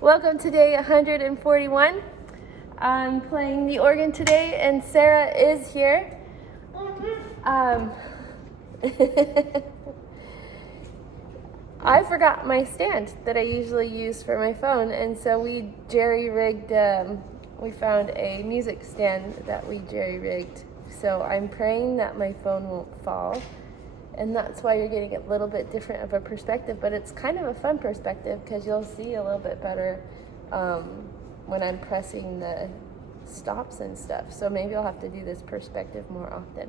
Welcome to day 141. I'm playing the organ today, and Sarah is here. I forgot my stand that I usually use for my phone, and so we jerry-rigged, we found a music stand that we jerry-rigged. So I'm praying that my phone won't fall, and that's why you're getting a little bit different of a perspective, but it's kind of a fun perspective because you'll see a little bit better when I'm pressing the stops and stuff. So maybe I'll have to do this perspective more often.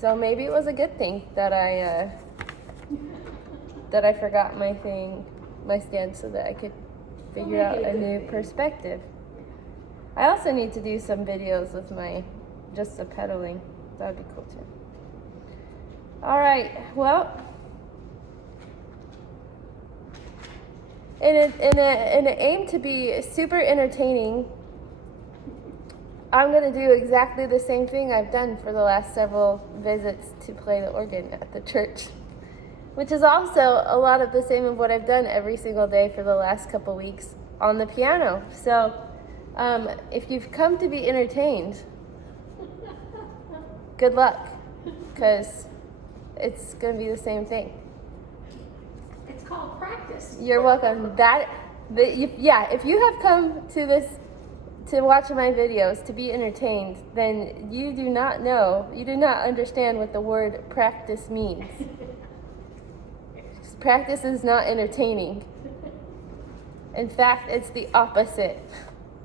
So maybe it was a good thing that I forgot my stand, so that I could figure out a new perspective. I also need to do some videos with just the pedaling. That would be cool too. All right, well, in an aim to be super entertaining, I'm going to do exactly the same thing I've done for the last several visits to play the organ at the church, which is also a lot of the same of what I've done every single day for the last couple weeks on the piano. So if you've come to be entertained, good luck, because it's going to be the same thing. It's called practice. You're welcome. If you have come to watch my videos to be entertained, then you do not understand what the word practice means. Practice is not entertaining. In fact, it's the opposite.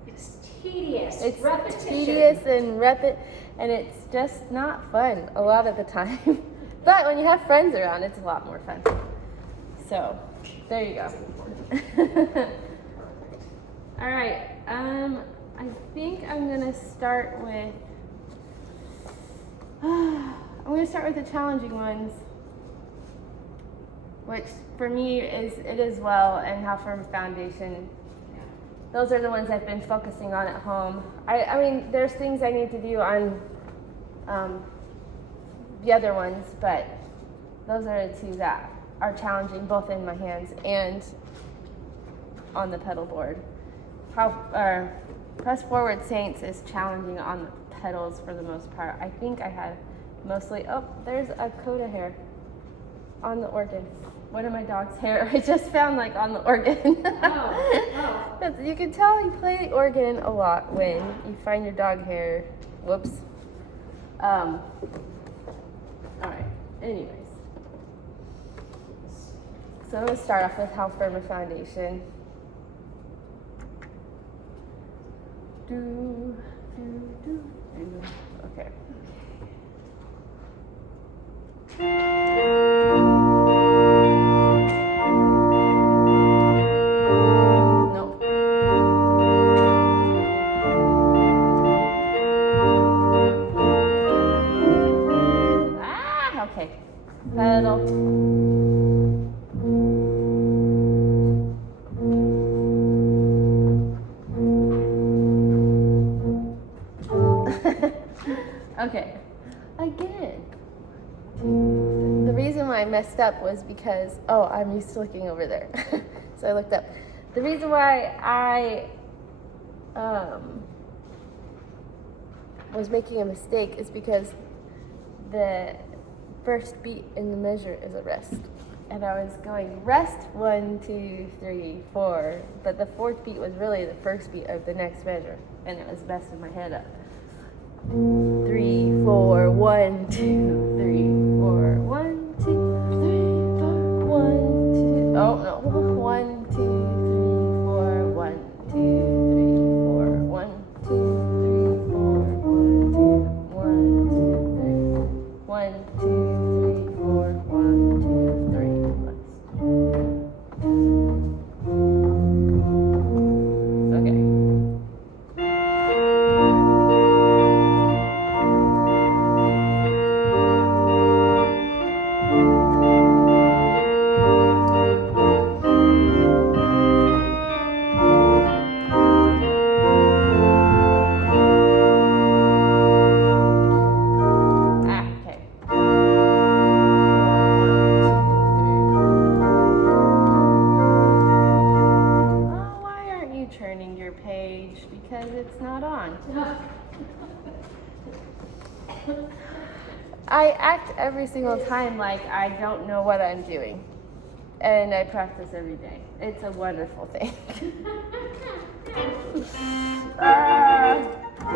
It's tedious. It's repetition. Tedious and it's just not fun a lot of the time. But when you have friends around, it's a lot more fun. So, there you go. All right. I think I'm gonna start with. I'm gonna start with the challenging ones, which for me it is well and How Firm a Foundation. Those are the ones I've been focusing on at home. I mean, there's things I need to do on the other ones, but those are the two that are challenging, both in my hands and on the pedal board. Press Forward Saints is challenging on the pedals for the most part. I think I had mostly, there's a coda hair on the organ. One of my dog's hair I just found on the organ. Oh. You can tell you play the organ a lot when you find your dog hair. Whoops. All right, anyways. So I'm going to start off with How Firm a Foundation. Okay. No. Okay. Pedal. Okay, again. The reason why I messed up was because, I'm used to looking over there. So I looked up. The reason why I was making a mistake is because the first beat in the measure is a rest. And I was going rest 1, 2, 3, 4, but the fourth beat was really the first beat of the next measure, and it was messing my head up. 3, 4, 1, 2, 3, 4, 1, 2, 3, 4, 1, 2. Oh no. 1, 2, 3, 4, 1, 2, 3, 4, 1, 2, 3, 4, 1, 2, 1, 2, 3, 1, 2, 3, 4, 1, 2, 3. Okay. because it's not on. I act every single time like I don't know what I'm doing. And I practice every day. It's a wonderful thing.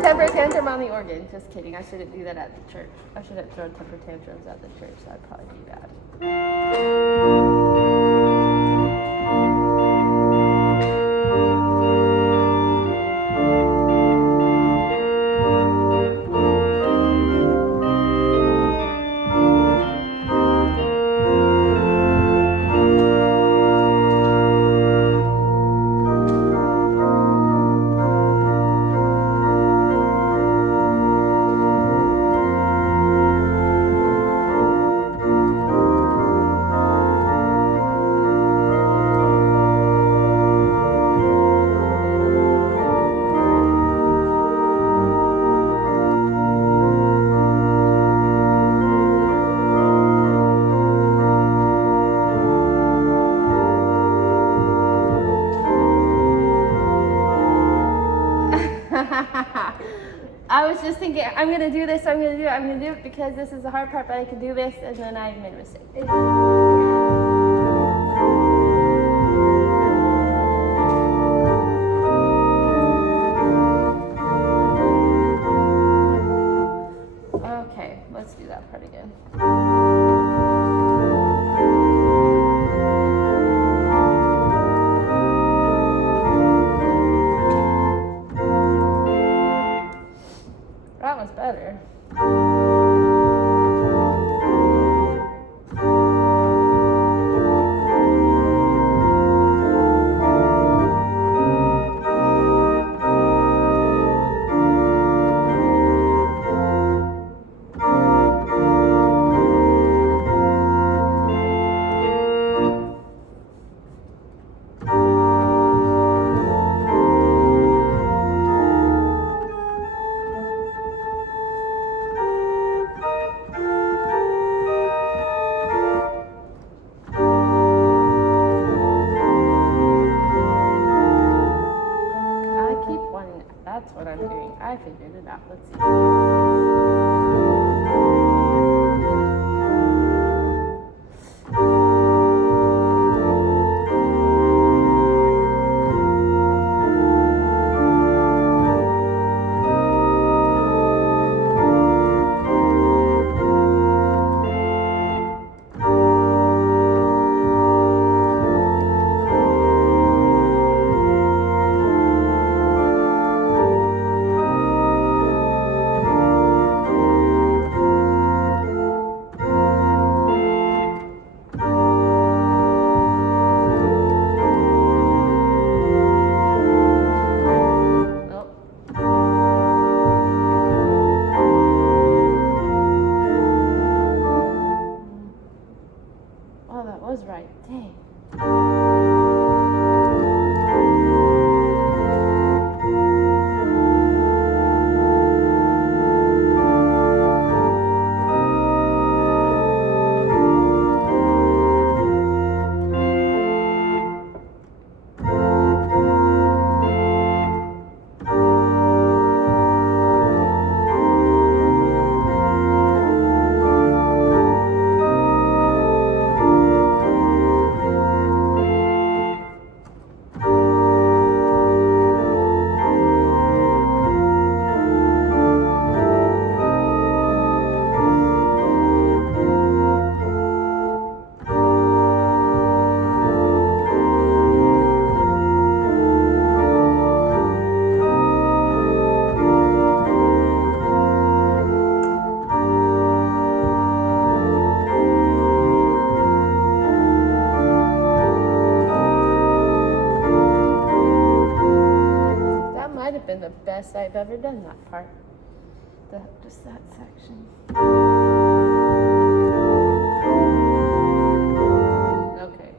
Temper tantrum on the organ. Just kidding. I shouldn't do that at the church. I shouldn't throw temper tantrums at the church. That'd probably be bad. I was just thinking, I'm going to do this, I'm going to do it, I'm going to do it because this is the hard part, but I can do this, and then I made a mistake. Okay, let's do that part again. That was better. That's what I'm doing. I figured it out. Let's see. Oh, that was right. Dang. Been the best I've ever done that part. Just that section. Okay.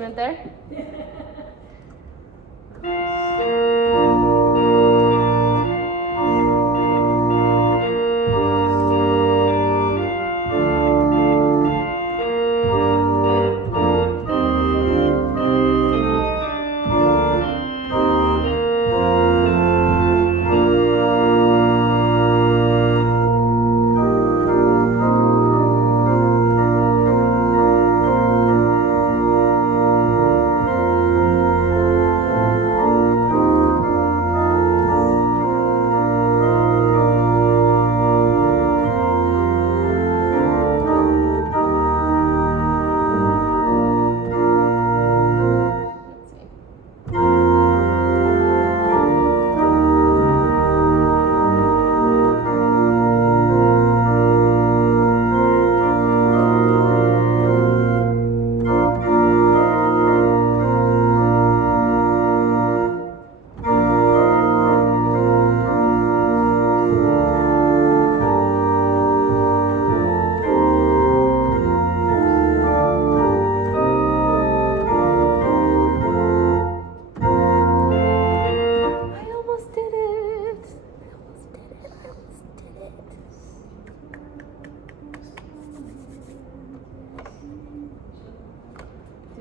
embellishment there.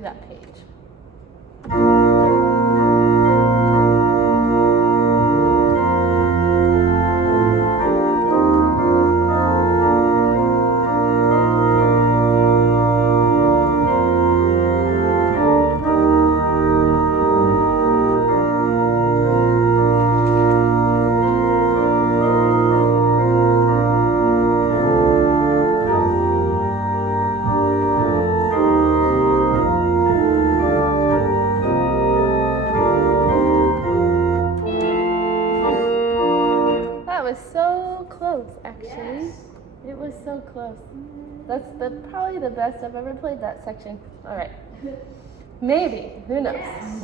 That page. That was so close, actually. Yes. It was so close. That's probably the best I've ever played that section. All right. Maybe. Who knows? Yes.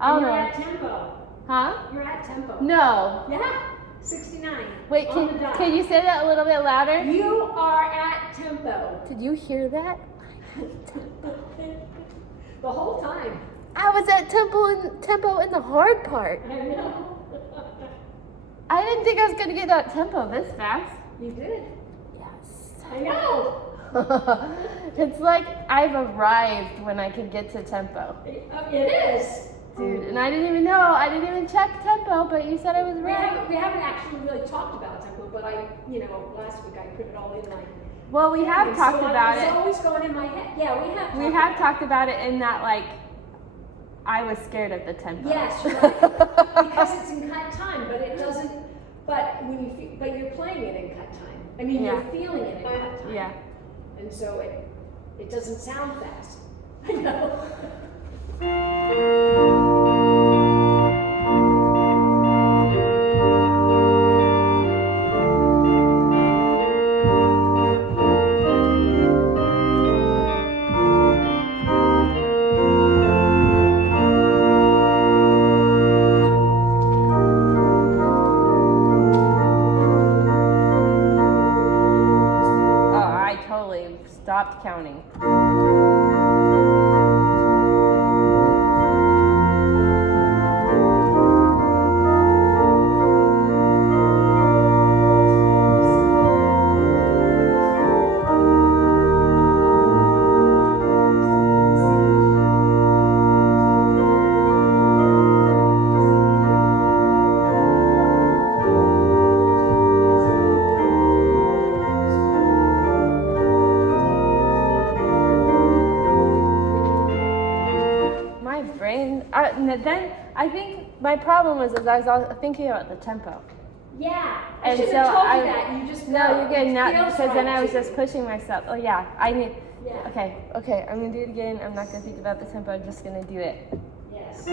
I don't You're know. at tempo. Huh? You're at tempo. No. Yeah. 69. Wait, on the dot. can you say that a little bit louder? You are at tempo. Did you hear that? The whole time. I was at tempo in the hard part. I know. I didn't think I was gonna get that tempo this fast. You did. Yes. I know. It's like I've arrived when I can get to tempo. It is. Dude, and I didn't even know. I didn't even check tempo, but you said I was right. We haven't actually really talked about tempo, but last week I put it all in my. Well, we have and talked so about It's it. always going in my head. Yeah, we have. We have talked about it in that, like, I was scared of the tempo. Yes, you're right. Because it's in cut time, but it doesn't. But but you're playing it in cut time. I mean, Yeah. you're feeling it in cut time. Yeah. And so it doesn't sound fast. I know. Oh, I totally stopped counting. My brain, and then I think my problem was I was all thinking about the tempo. Yeah. I And should so have told I- you that. You just No, know. you're good. It Not feels because then right I was to just you. pushing myself. Oh yeah, I need. Yeah. Okay, I'm gonna do it again. I'm not gonna think about the tempo. I'm just gonna do it. Yes.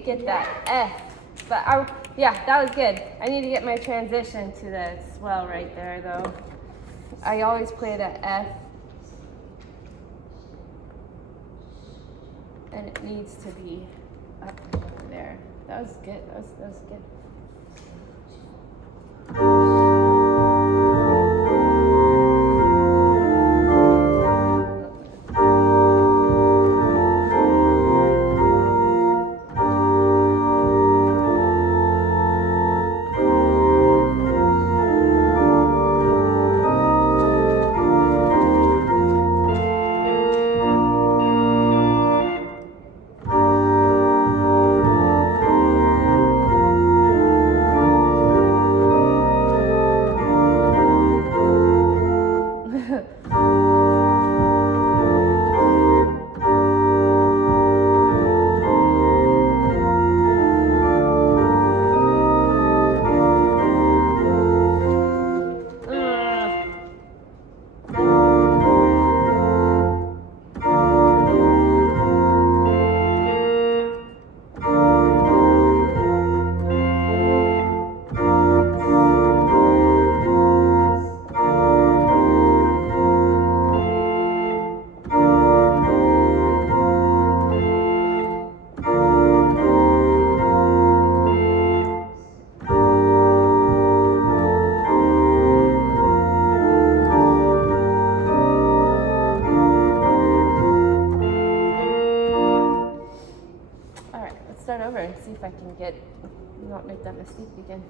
to get that F. But yeah, that was good. I need to get my transition to the swell right there, though. I always play the F. And it needs to be up there. That was good. That was good. Start over and see if I can not make that mistake again.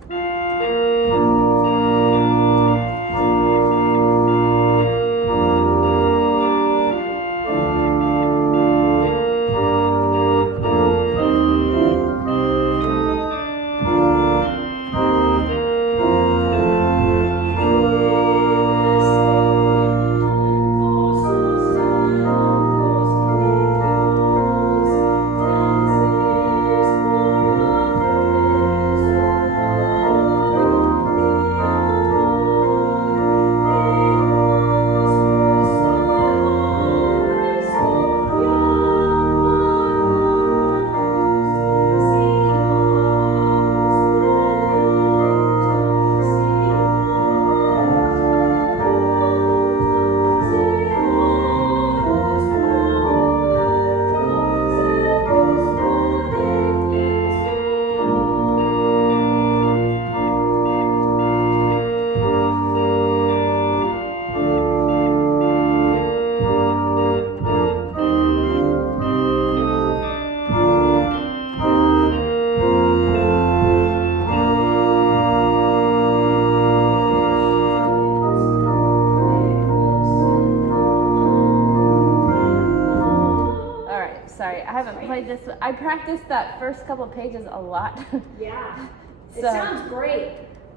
Sorry, I haven't played this. I practiced that first couple of pages a lot. Yeah. It sounds great.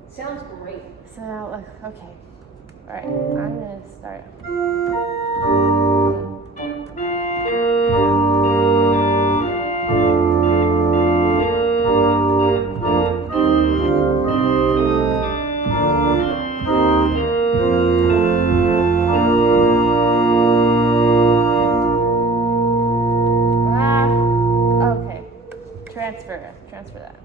Sounds great. So, okay. All right, I'm going to start. Transfer that.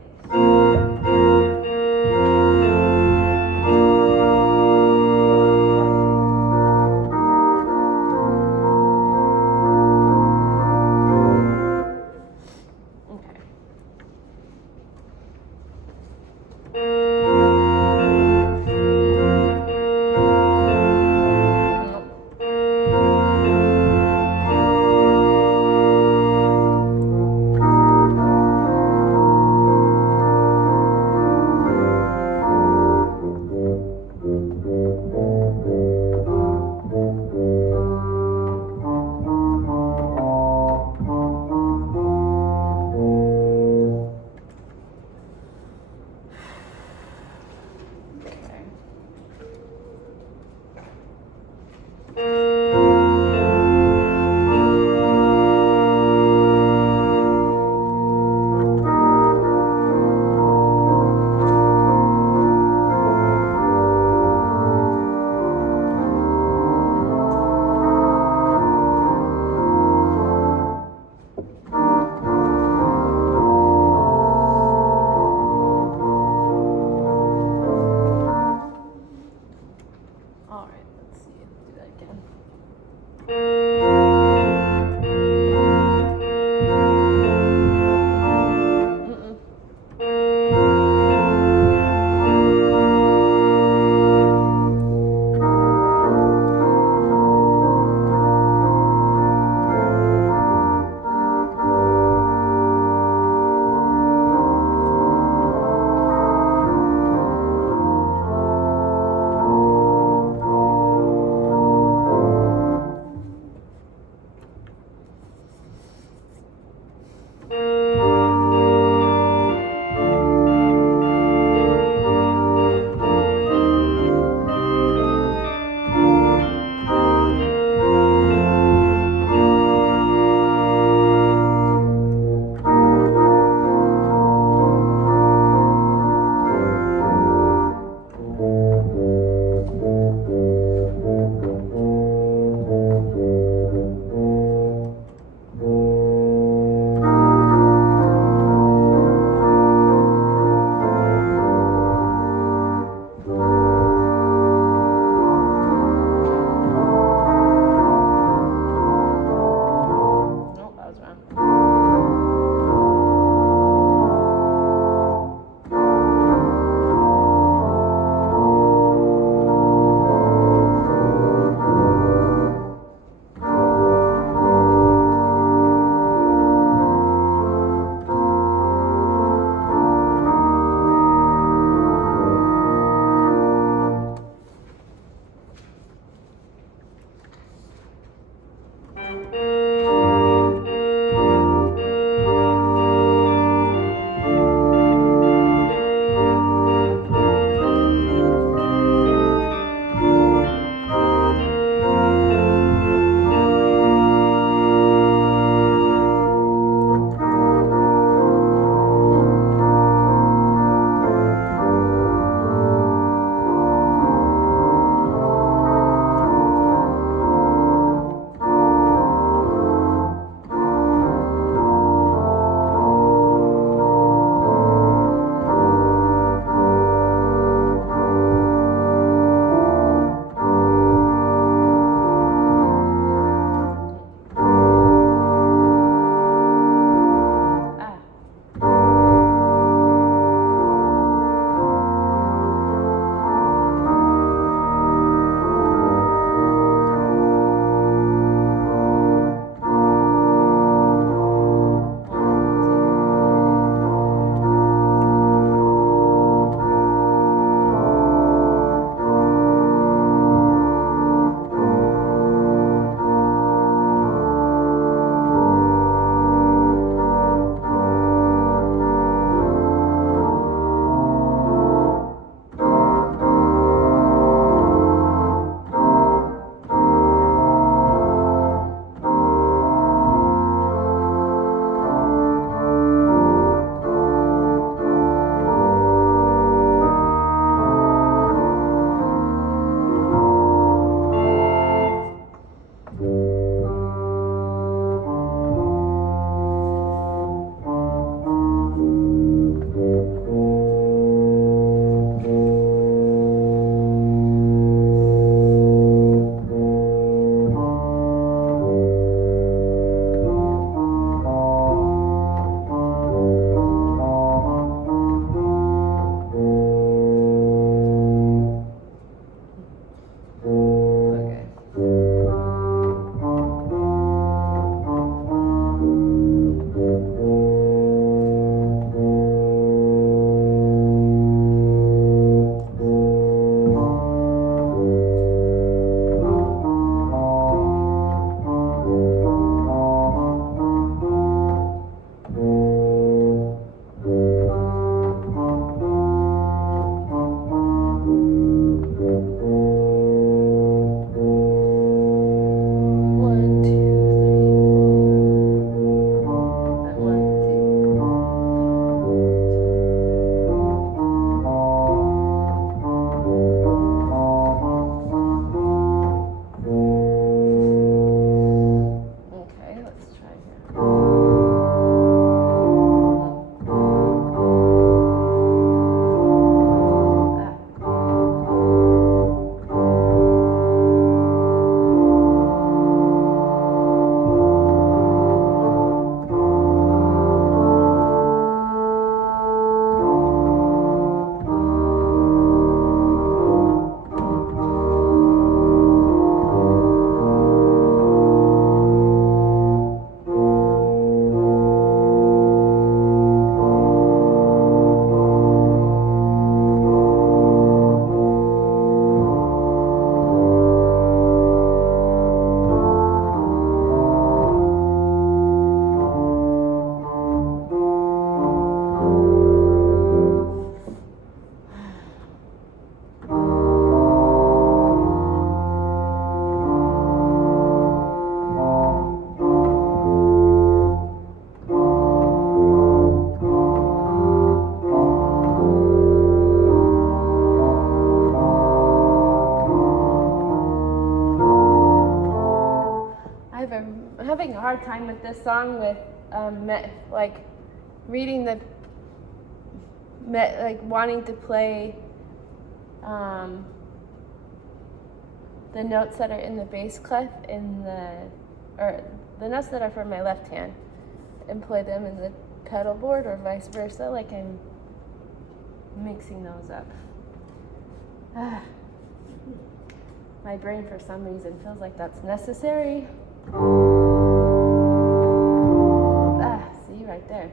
the song with like reading like wanting to play the notes that are in the bass clef or the notes that are for my left hand and play them in the pedal board or vice versa, like I'm mixing those up. My brain for some reason feels like that's necessary. See right there.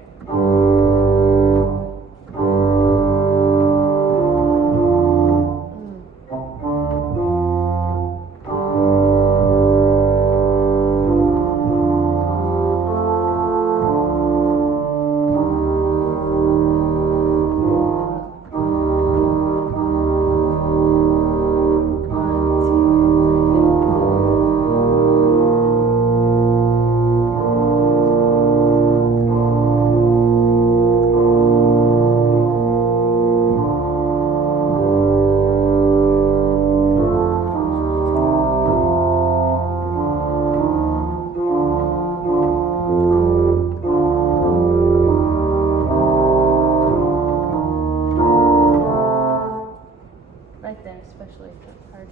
Right there, especially if it's hard.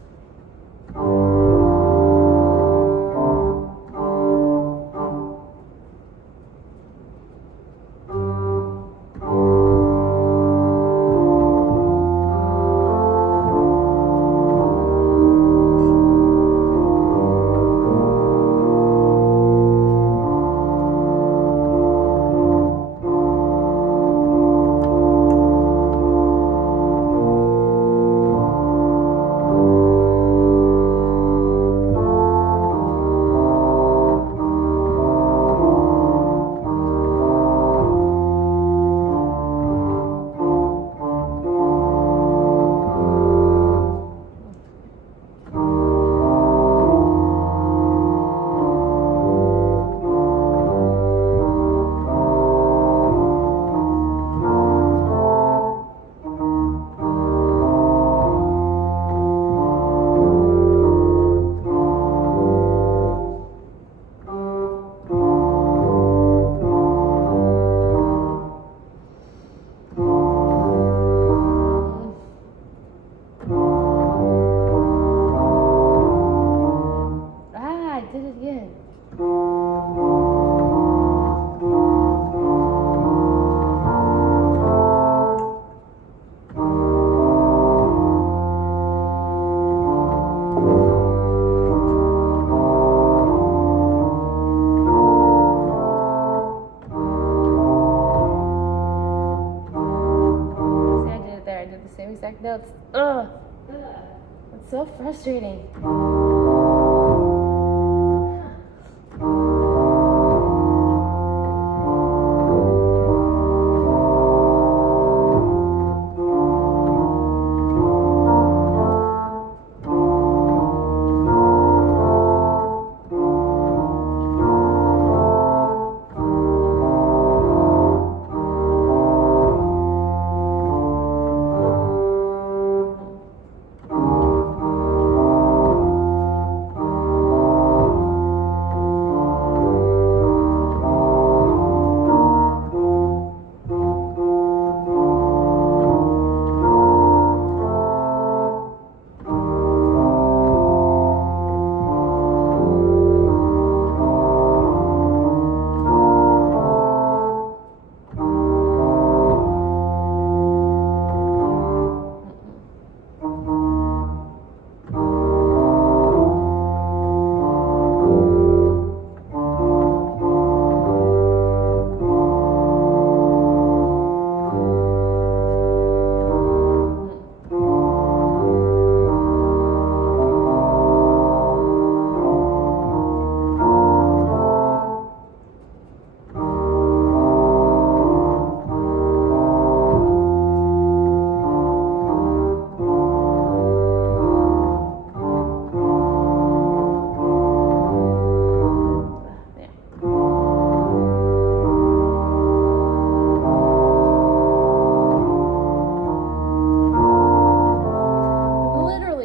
I did it again. See, I did it there. I did the same exact notes. Ugh. It's so frustrating.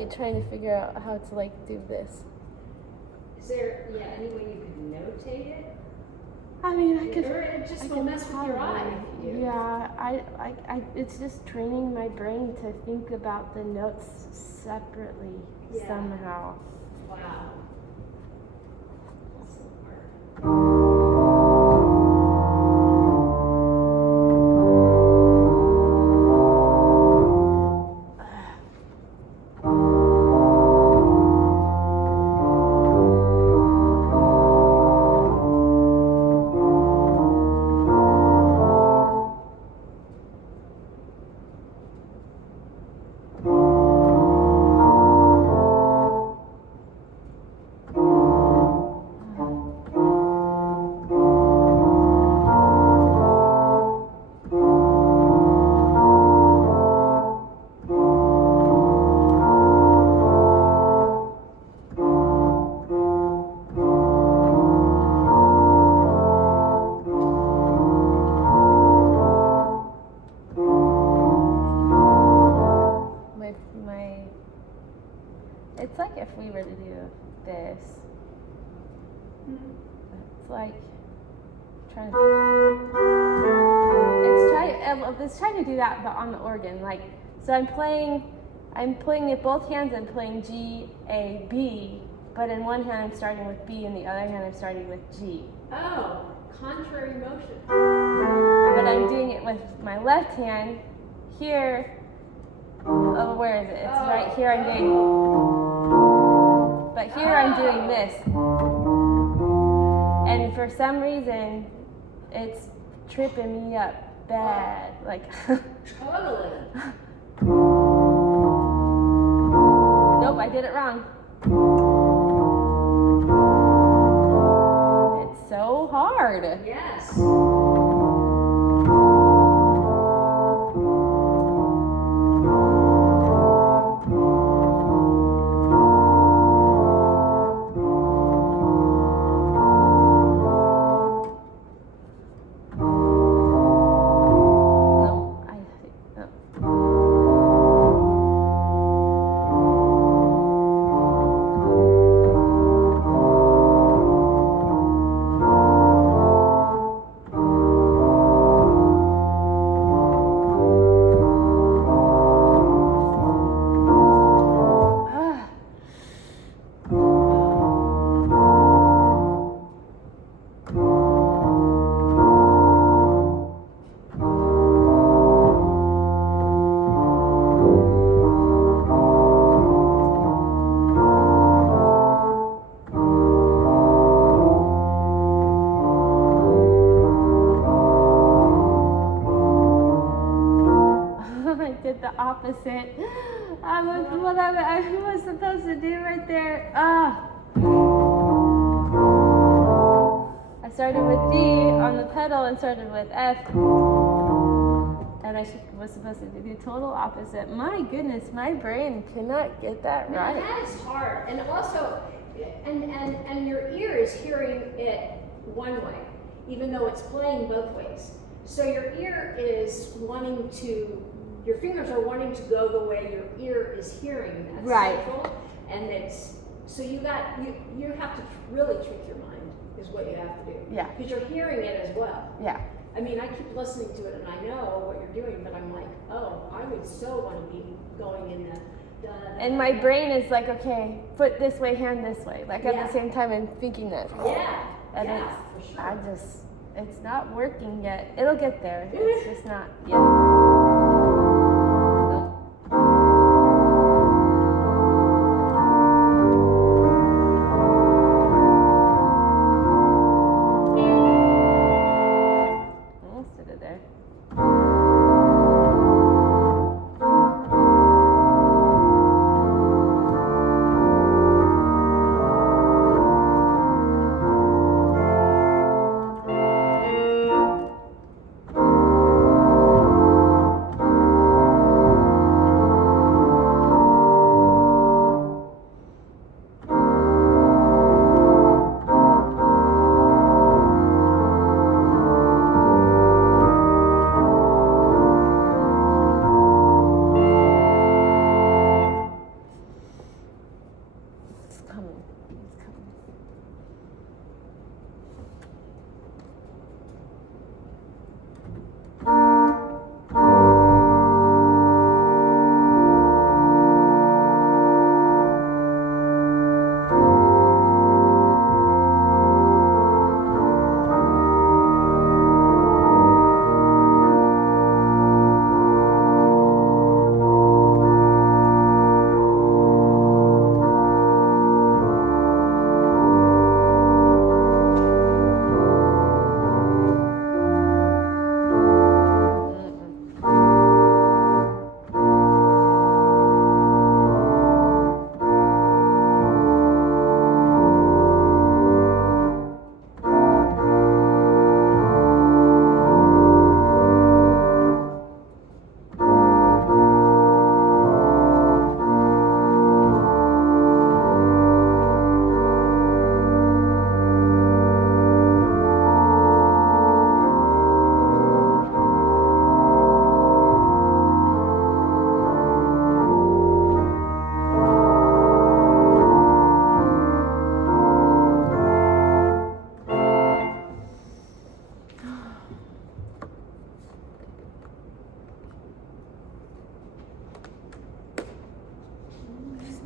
Trying to figure out how to like do this. Is there any way you could notate it? I mean, I could. Or it just I will could mess with your eye. probably- if you do. Yeah, it's just training my brain to think about the notes separately Yeah. somehow. Wow. That's so hard. My it's like if we were to do this. It's like trying it's trying to do that but on the organ. Like so I'm playing with both hands and playing G, A, B, but in one hand I'm starting with B and the other hand I'm starting with G. Oh, contrary motion. But I'm doing it with my left hand here. Oh, where is it? It's right here. I'm doing. But here I'm doing this. And for some reason, it's tripping me up bad. Like. Totally. Nope, I did it wrong. It's so hard. Yes. I did the opposite. I was supposed to do right there. I started with D on the pedal and started with F. And I was supposed to do the total opposite. My goodness, my brain cannot get that Now, right. that is hard. And also, and your ear is hearing it one way, even though it's playing both ways. So your ear is wanting to, your fingers are wanting to go the way your ear is hearing. That's Right. central. And it's, so you have to really trick your mind, is what you have to do. Yeah. Because you're hearing it as well. Yeah. I mean, I keep listening to it and I know what you're doing, but I'm like, oh, I would so want to be going in the. And my brain is like, okay, foot this way, hand this way. Like at Yeah. the same time, I'm thinking that. Yeah. And yeah, it's, for sure. it's not working yet. It'll get there. It's just not yet. Almost did it there.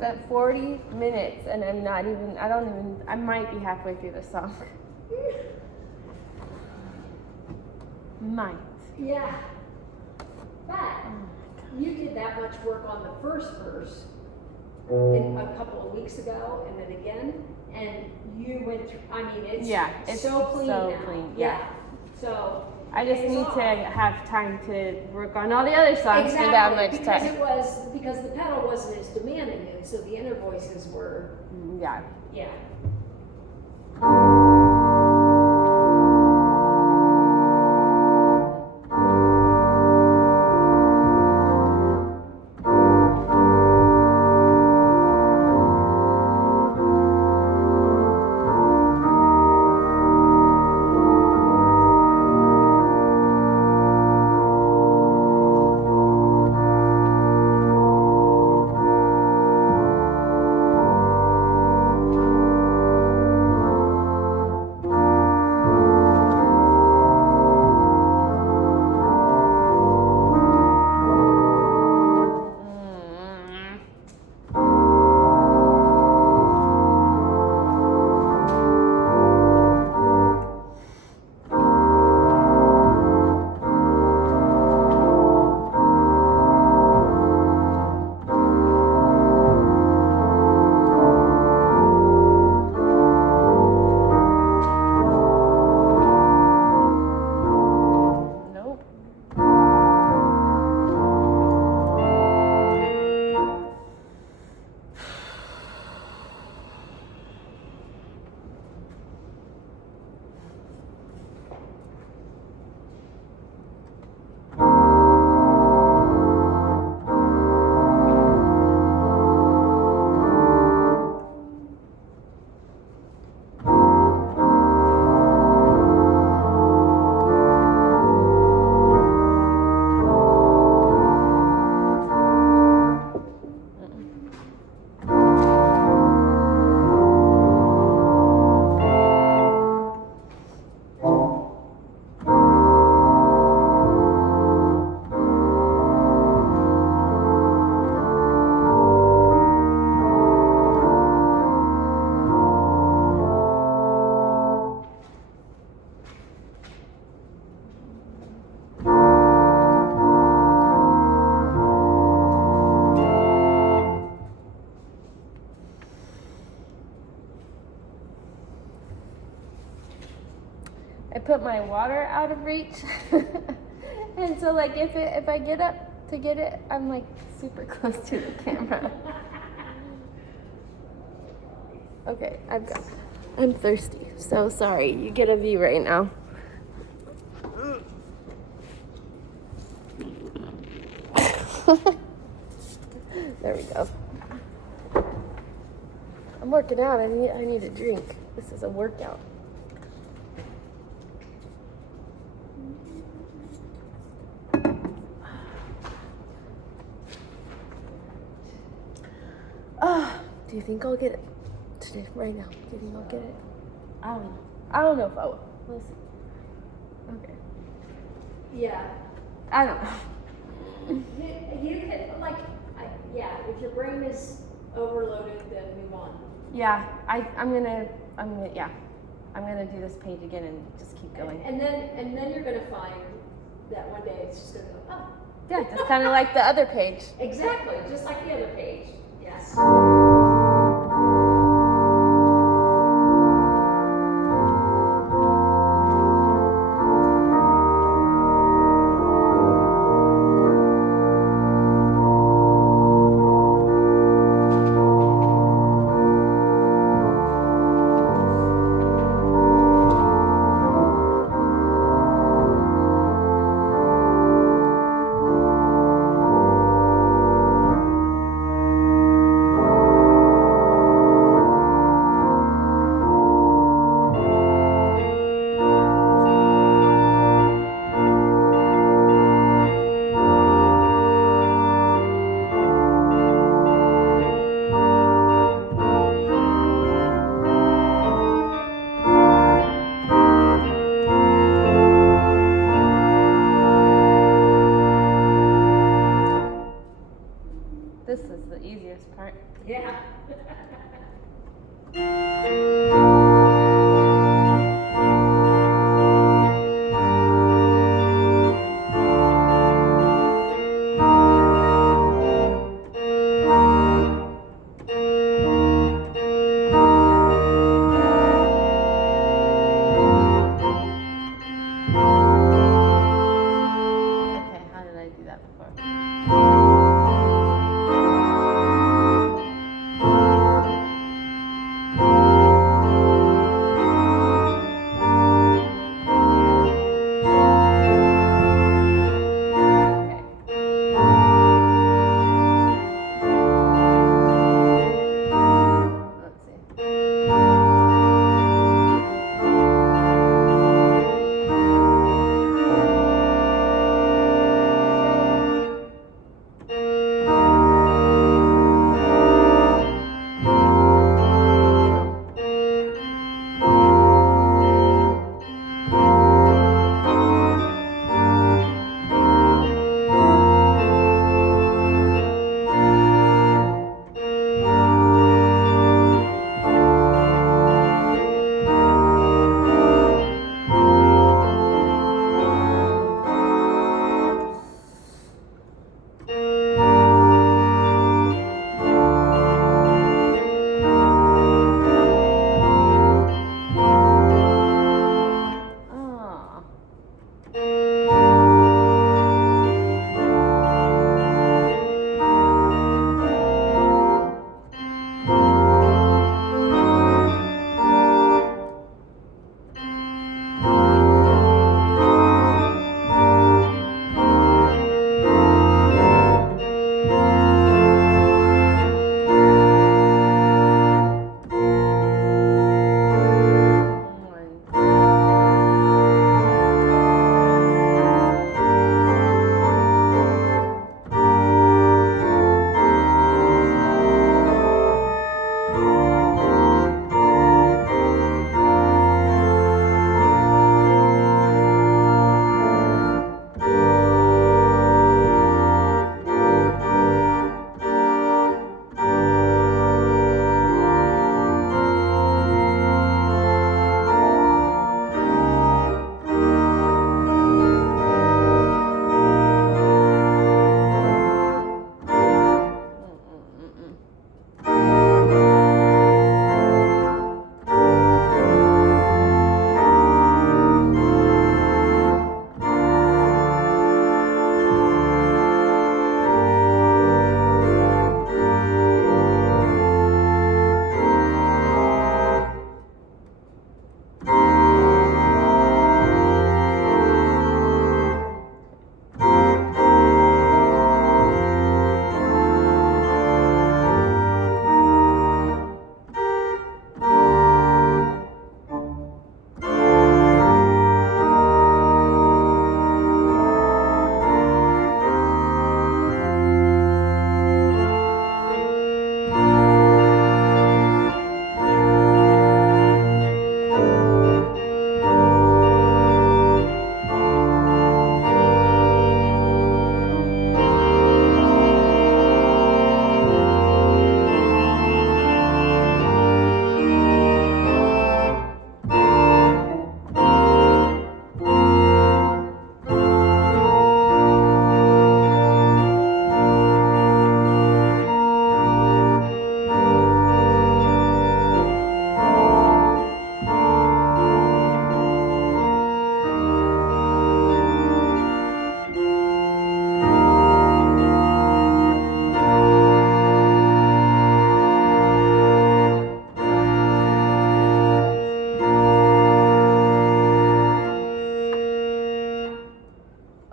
at 40 minutes and I might be halfway through the song. Might. Yeah. But you did that much work on the first verse a couple of weeks ago and then again, and you went through, I mean, it's so clean now. Yeah. So I just need to have time to work on all the other songs for that much time. Because the pedal wasn't as demanding, and so the inner voices were. Yeah. Yeah. I put my water out of reach. And so like if I get up to get it, I'm like super close to the camera. Okay, I'm thirsty, so sorry. You get a view right now. There we go. I'm working out. I need a drink. This is a workout. Do you think I'll get it today, right now? Do you think I'll get it? I don't know. I don't know if I will. We'll see. Okay. Yeah. I don't know. You can, like, if your brain is overloaded, then move on. Yeah, I'm gonna do this page again and just keep going. And then you're gonna find that one day it's just gonna go, oh. Yeah, just kind of like the other page. Exactly, just like the other page. Yes. part. Yeah. Okay, how did I do that before? Okay. Let's see.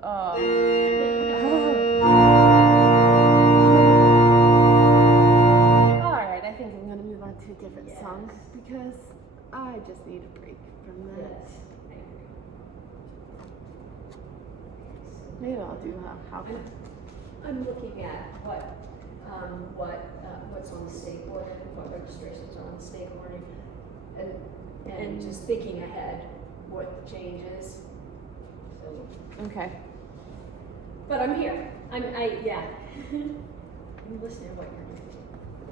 Oh. Alright, I think I'm gonna move on to a different song because I just need a break from that. Maybe I'll do how I'm looking at what's on the state warning, what registrations are on the state warning, and just thinking ahead what the change is. So, Okay. but I'm here. I'm listening to what you're doing.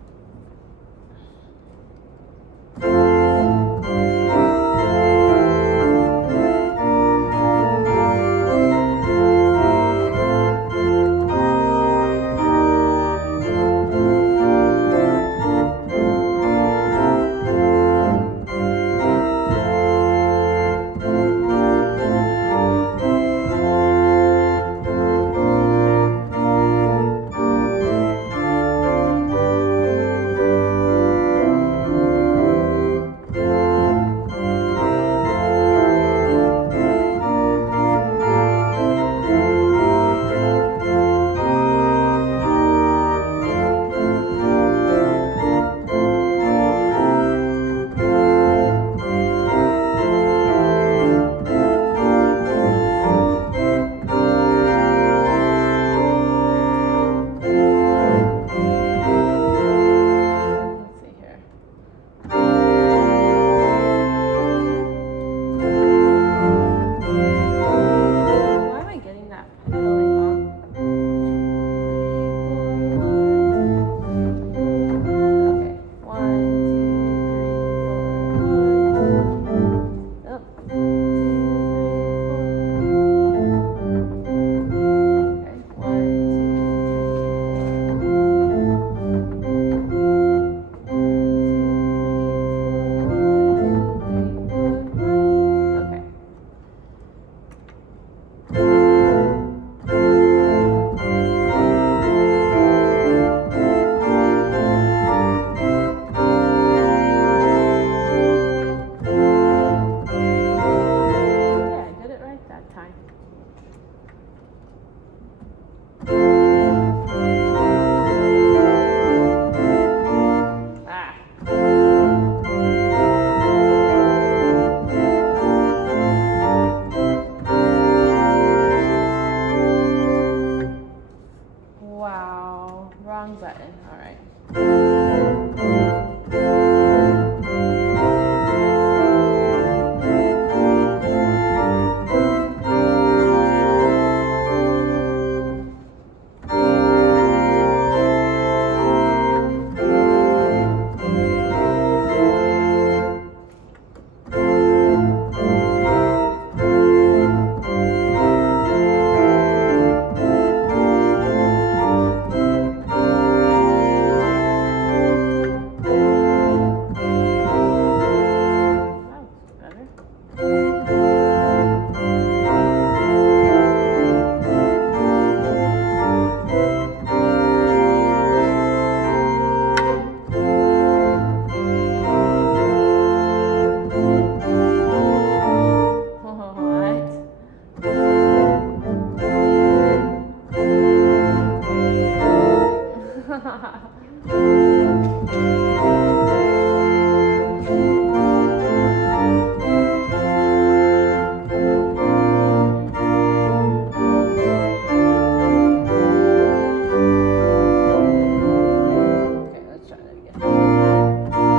button. All right. Oh, better. What? Okay, let's try that again.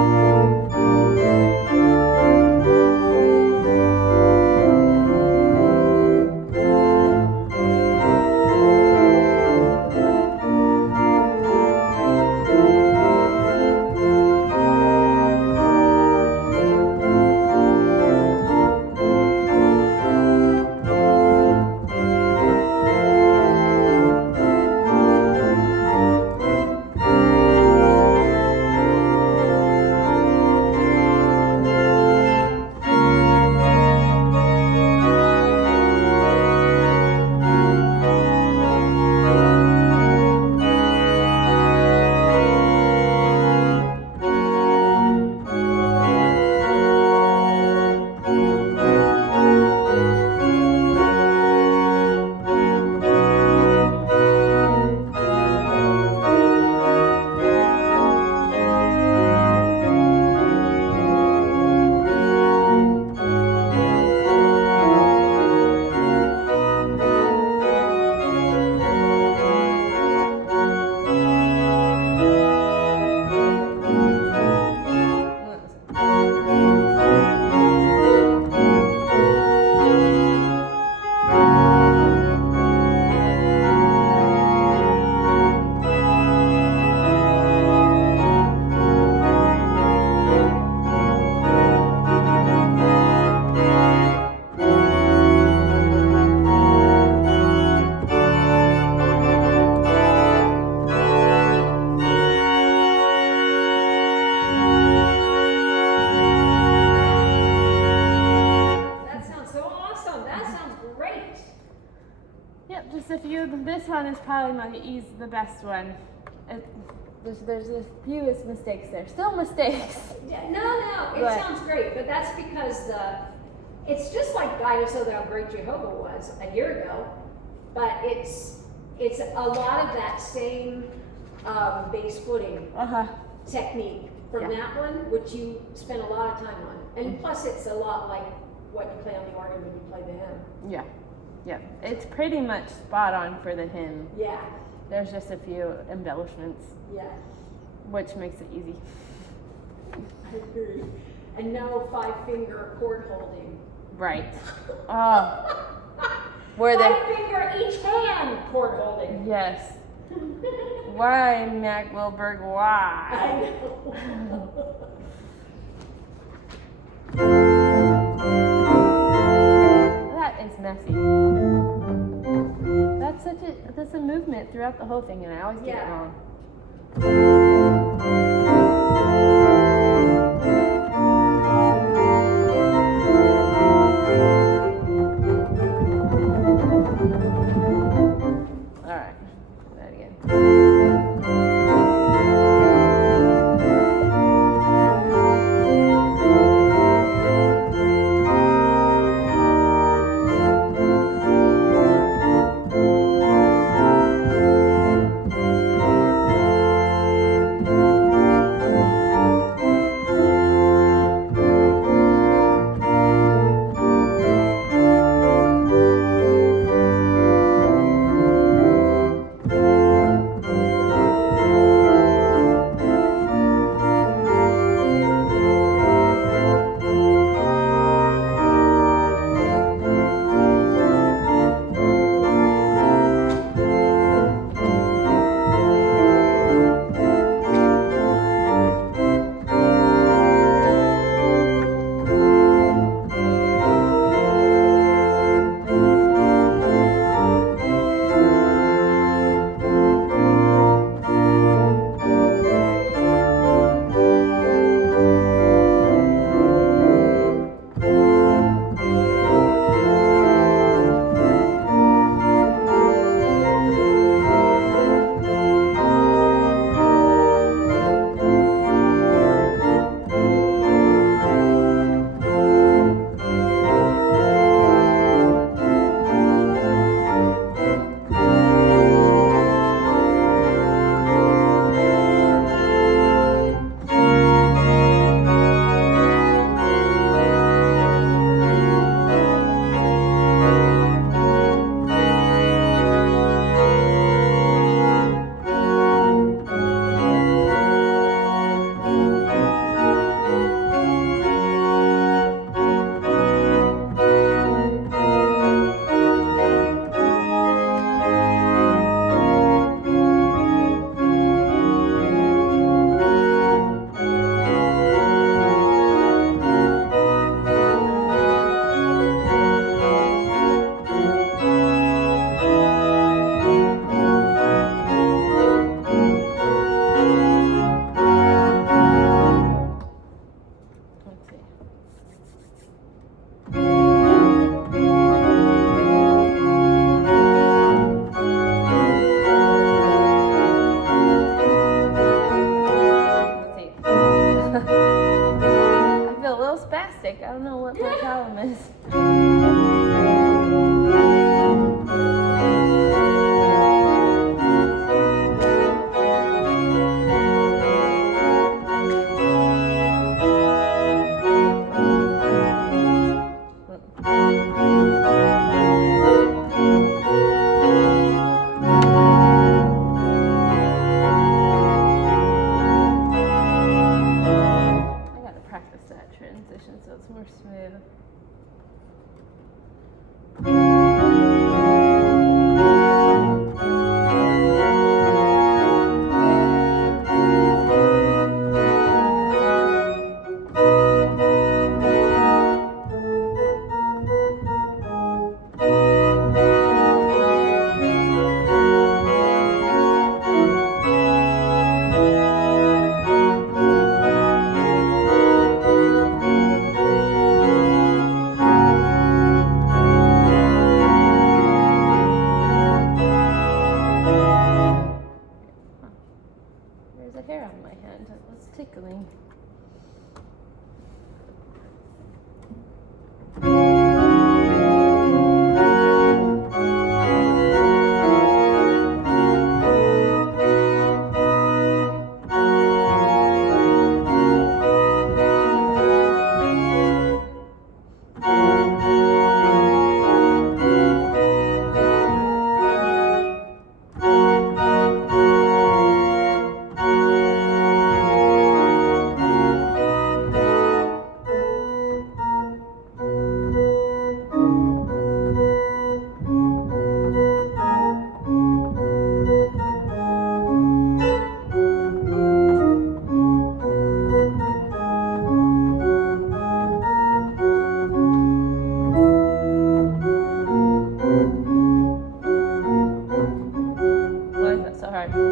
That sounds so awesome. That sounds great. Yep, just a few. This one is probably the best one. There's the fewest mistakes there. Still mistakes. Yeah, no, it But- sounds great, but that's because it's just like Guide Us Oh Thou Great Jehovah was a year ago, but it's a lot of that same bass footing Uh-huh. technique from Yeah. that one, which you spent a lot of time on, and plus it's a lot like what you play on the organ when you play the hymn. Yeah. Yep. It's pretty much spot on for the hymn. Yeah, There's just a few embellishments, yeah, which makes it easy. I agree. And no 5-finger chord holding. Right. Oh. Where they 5-finger each hand chord holding. yes. Why, Mac Wilberg, why? I know. That is messy. That's a movement throughout the whole thing, and I always get it Yeah. wrong. All right, that again. hair on my hand. It was tickling. Why is that so hard to do?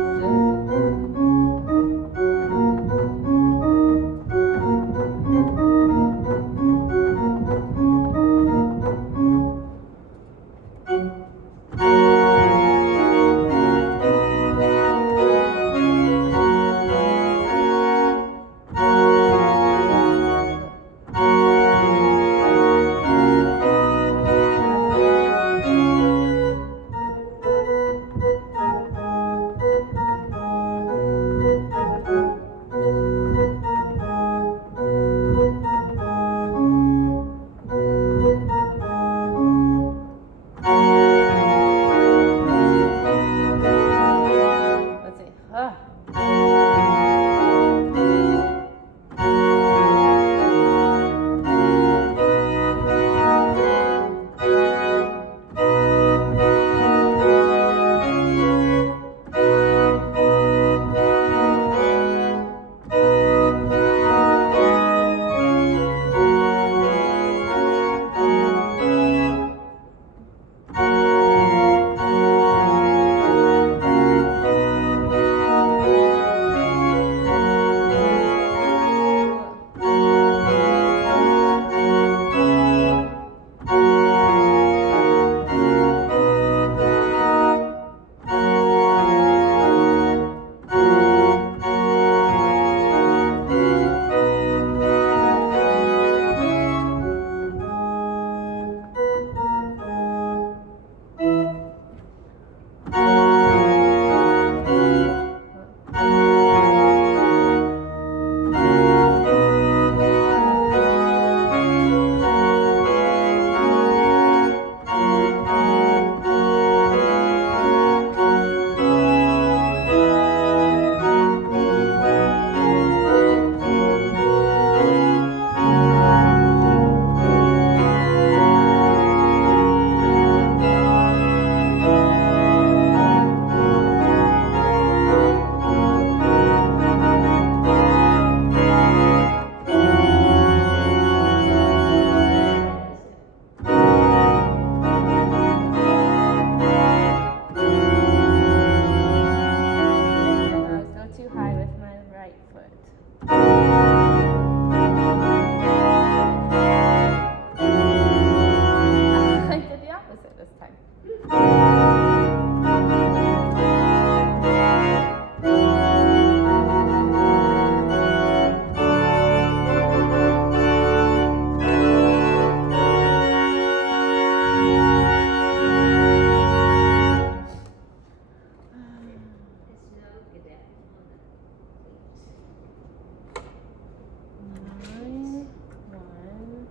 Let's see. Go too high with my right foot. I did the opposite this time. Nine, one.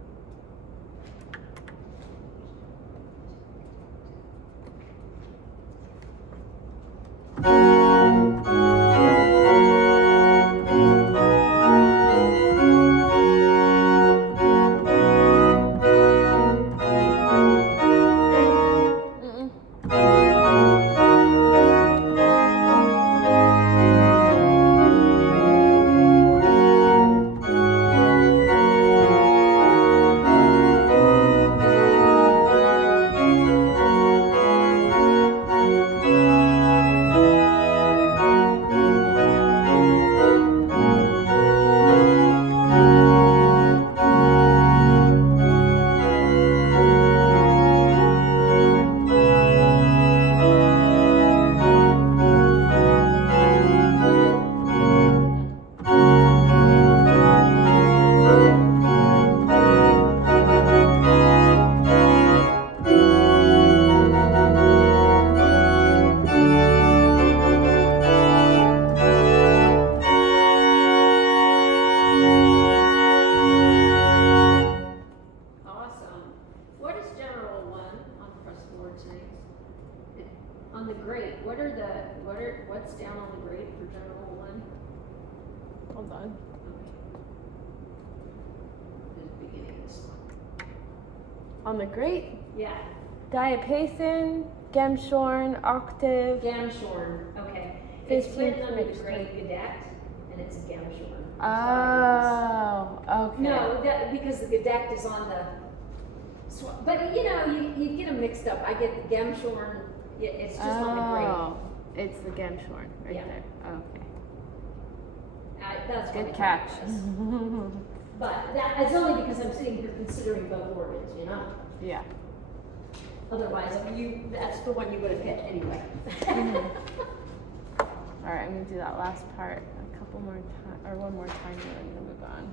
what's down on the grade for general one? Hold on. The beginning of this one. On the grate, Yeah, diapason, gemshorn, octave. Gamshorn, okay. It's 15th written under the mixture. grade gedect, and it's Gamshorn. Oh, okay. No, that, because the gedect is on the, but you know, you get them mixed up. I get the Gamshorn, it's just on the grade. Oh, it's the gemshorn right Yeah. there. Okay. That's what Good I catch. thought it was. But it's only because I'm sitting here considering both organs, you know? Yeah. Otherwise, that's the one you would have hit anyway. All right, I'm gonna do that last part a couple more times, or one more time, and then I'm gonna move on.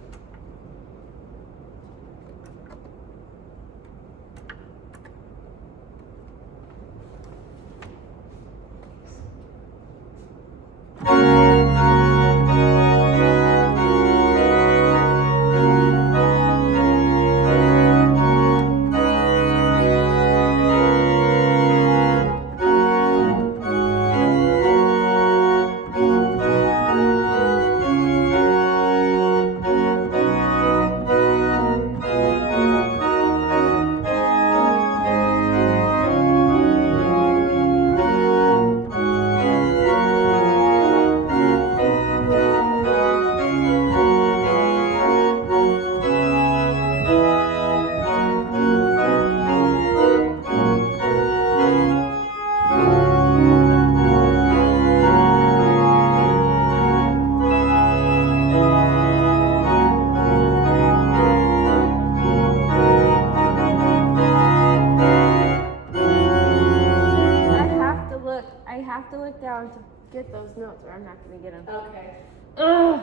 I have to look down to get those notes, or I'm not gonna get them. Okay. Ugh.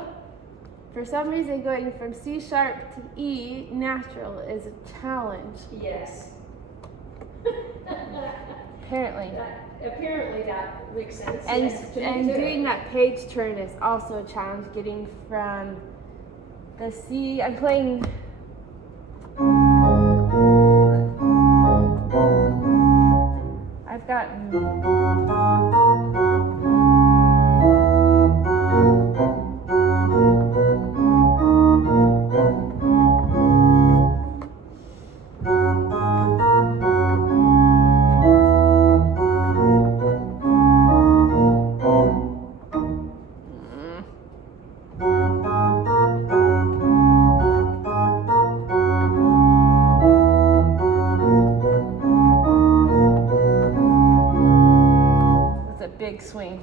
For some reason, going from C sharp to E natural is a challenge. Yes. Apparently. Apparently that makes sense. And yes, to me and too. doing that page turn is also a challenge. Getting from the C, I'm playing. I've got. It's a big swing.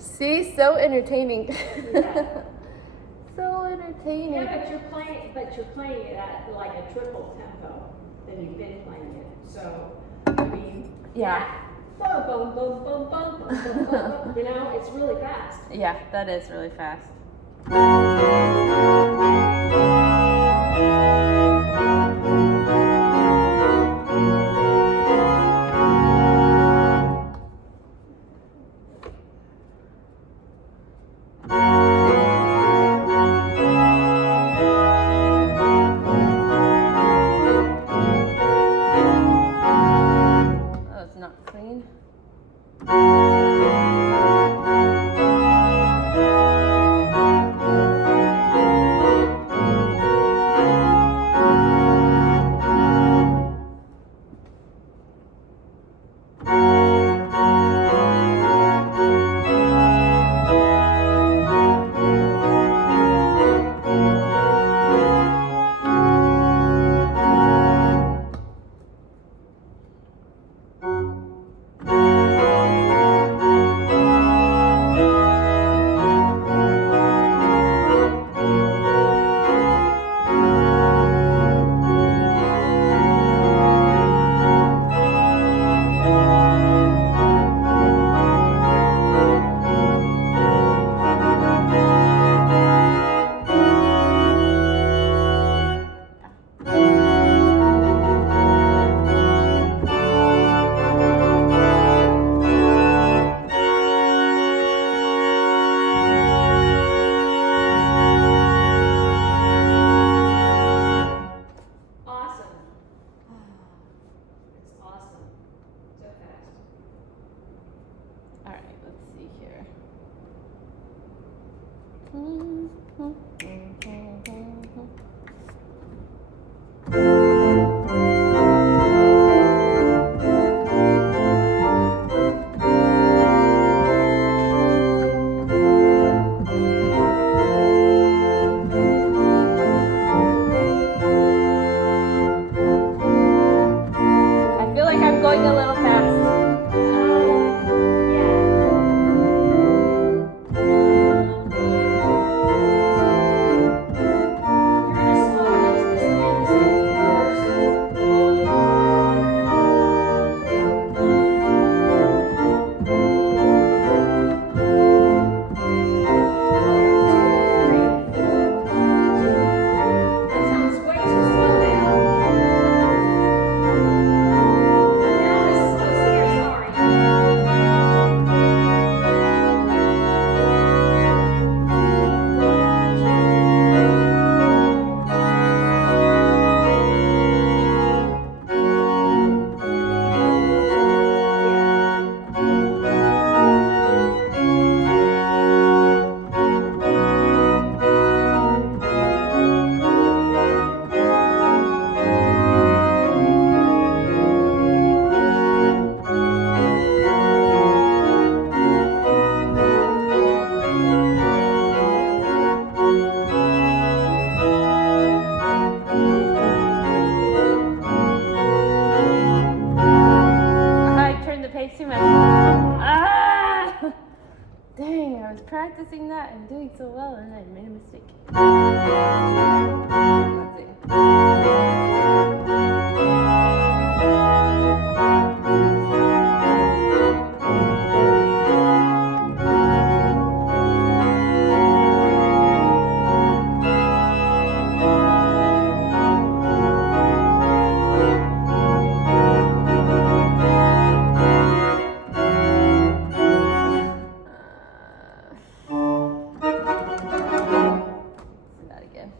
See, so entertaining. Yeah. So entertaining. Yeah, but you're playing it at like a triple tempo than you've been playing it. So, I mean, Yeah. Boom, boom, boom, boom, boom, boom, boom, boom. You know, it's really fast. Yeah, that is really fast. Oh, it's not clean. Awesome. It's awesome. So fast. All right, let's see here. I feel like I'm going a little fast. That sounds way too slow now. Now it's supposed to be sorry. I turned the pace too much. Ah! Dang, I was practicing that and doing so well and I made a mistake. Let's see. Let's do that again.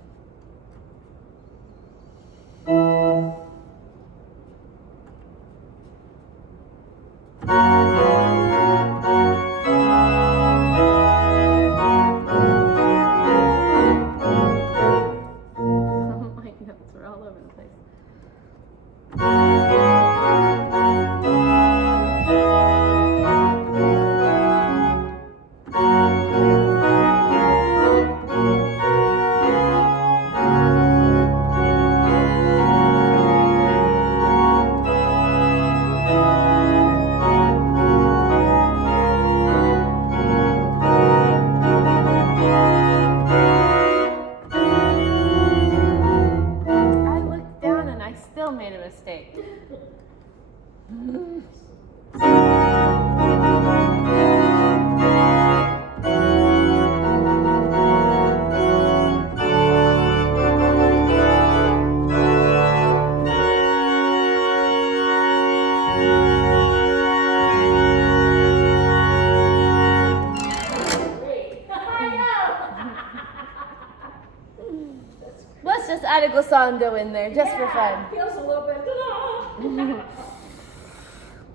just add a glissando in there just for fun. Feels a little bit.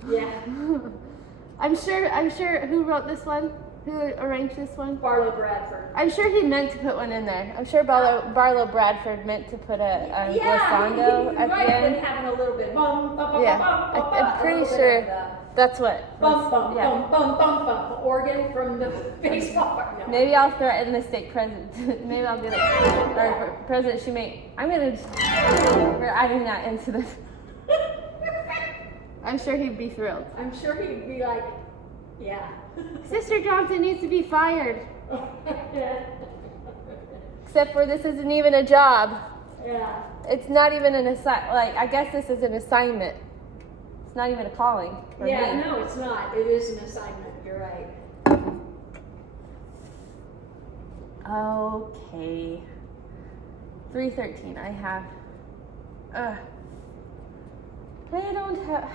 Yeah. I'm sure who wrote this one? Who arranged this one? Barlow Bradford. I'm sure he meant to put one in there. I'm sure Barlow Bradford meant to put a glissando he at might the have been end. having a little bit. Bum, bum, bum, Yeah, bum, bum, I'm pretty a little bit sure of the that's what. Bum, bum, Yeah. bum, bum, bum, bum. Organ from the baseball park. No. Maybe I'll threaten the state president. Maybe I'll be like, or President Shumate, we're adding that into this. I'm sure he'd be thrilled. I'm sure he'd be like, yeah. Sister Johnson needs to be fired. Except for this isn't even a job. Yeah. It's not even an I guess this is an assignment. It's not even a calling for me. No, it's not. It is an assignment. You're right. Okay. 3:13. I have. I don't have.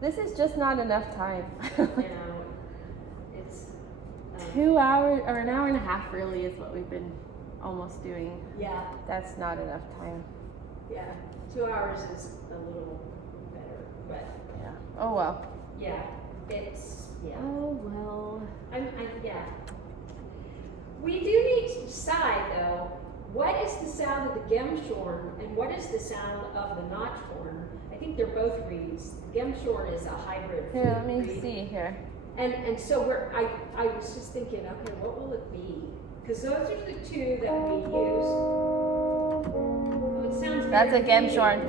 This is just not enough time. You know, it's. 2 hours or an hour and a half really is what we've been almost doing. Yeah, That's not enough time. yeah. 2 hours is a little better, but Yeah. Oh well. yeah, it's yeah. Oh well. Yeah. We do need to decide though, what is the sound of the gemshorn and what is the sound of the notchhorn? I think they're both reeds. The gemshorn is a hybrid. Here, let me reed. see here. And so I was just thinking, okay, what will it be? Because those are the two that we use. Oh, it sounds That's a very gemshorn.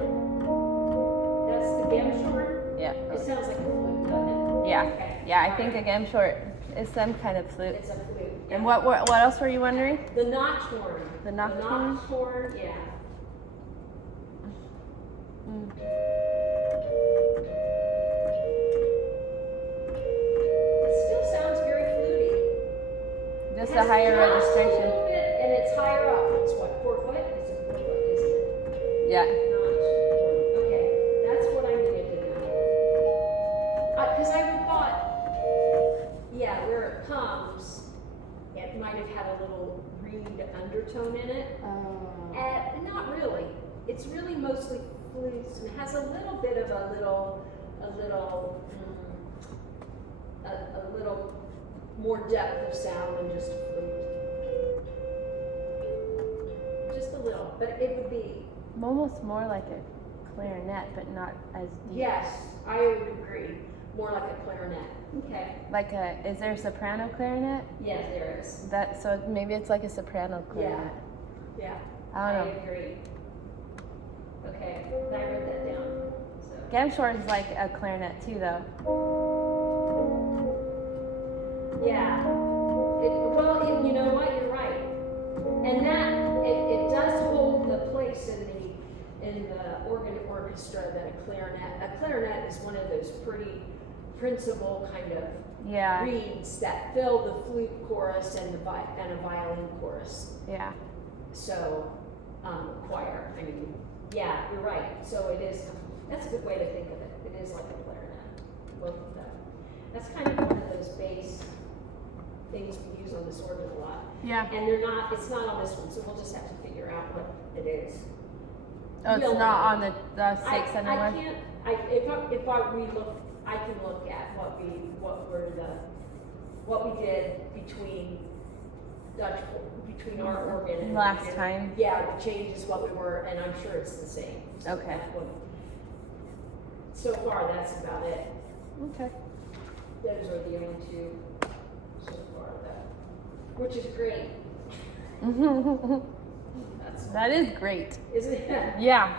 That's the gemshorn? Yeah. It sounds like a flute, doesn't it? Yeah. Okay. Yeah, I think a gemshorn is some kind of flute. It's a flute. And what else were you wondering? The notchhorn. The notchhorn? Notchhorn, yeah. Mm. It still sounds very fluty. Just It a has higher just a registration. little bit, and it's higher up. It's what, 4 foot? It's a 4 foot, isn't it? Yeah. Notch. Okay, that's what I needed to know. Because I would thought, yeah, where it comes, it might have had a little reed undertone in it. Not really. It's really mostly flutes and it has a little bit of a little more depth of sound than just a flute. Just a little, but it would be. Almost more like a clarinet, but not as deep. Yes, I would agree. More like a clarinet. Okay. Is there a soprano clarinet? Yes, there is. So maybe it's like a soprano clarinet. Yeah. I don't know. agree. Okay, I wrote that down. So. Gemshorn is like a clarinet too, though. Yeah. You know what? You're right. And that it does hold the place in the organ orchestra that a clarinet is one of those pretty principal kind of Yeah. reeds that fill the flute chorus and a violin chorus. Yeah. So choir. I mean, yeah, you're right. So it is. That's a good way to think of it. It is like a clarinet. Both of them. That's kind of one of those bass things we use on this organ a lot. Yeah. And it's not on this one, so we'll just have to figure out what it is. Oh, it's We'll not know. on the 600 I one? can't, I can look at what we did between our organ and Last time? Yeah, the changes, what we were, and I'm sure it's the same. So Okay. that would- So far, that's about it. Okay. Those are the only two so far, though, which is great. That's, That is great. isn't it? Yeah.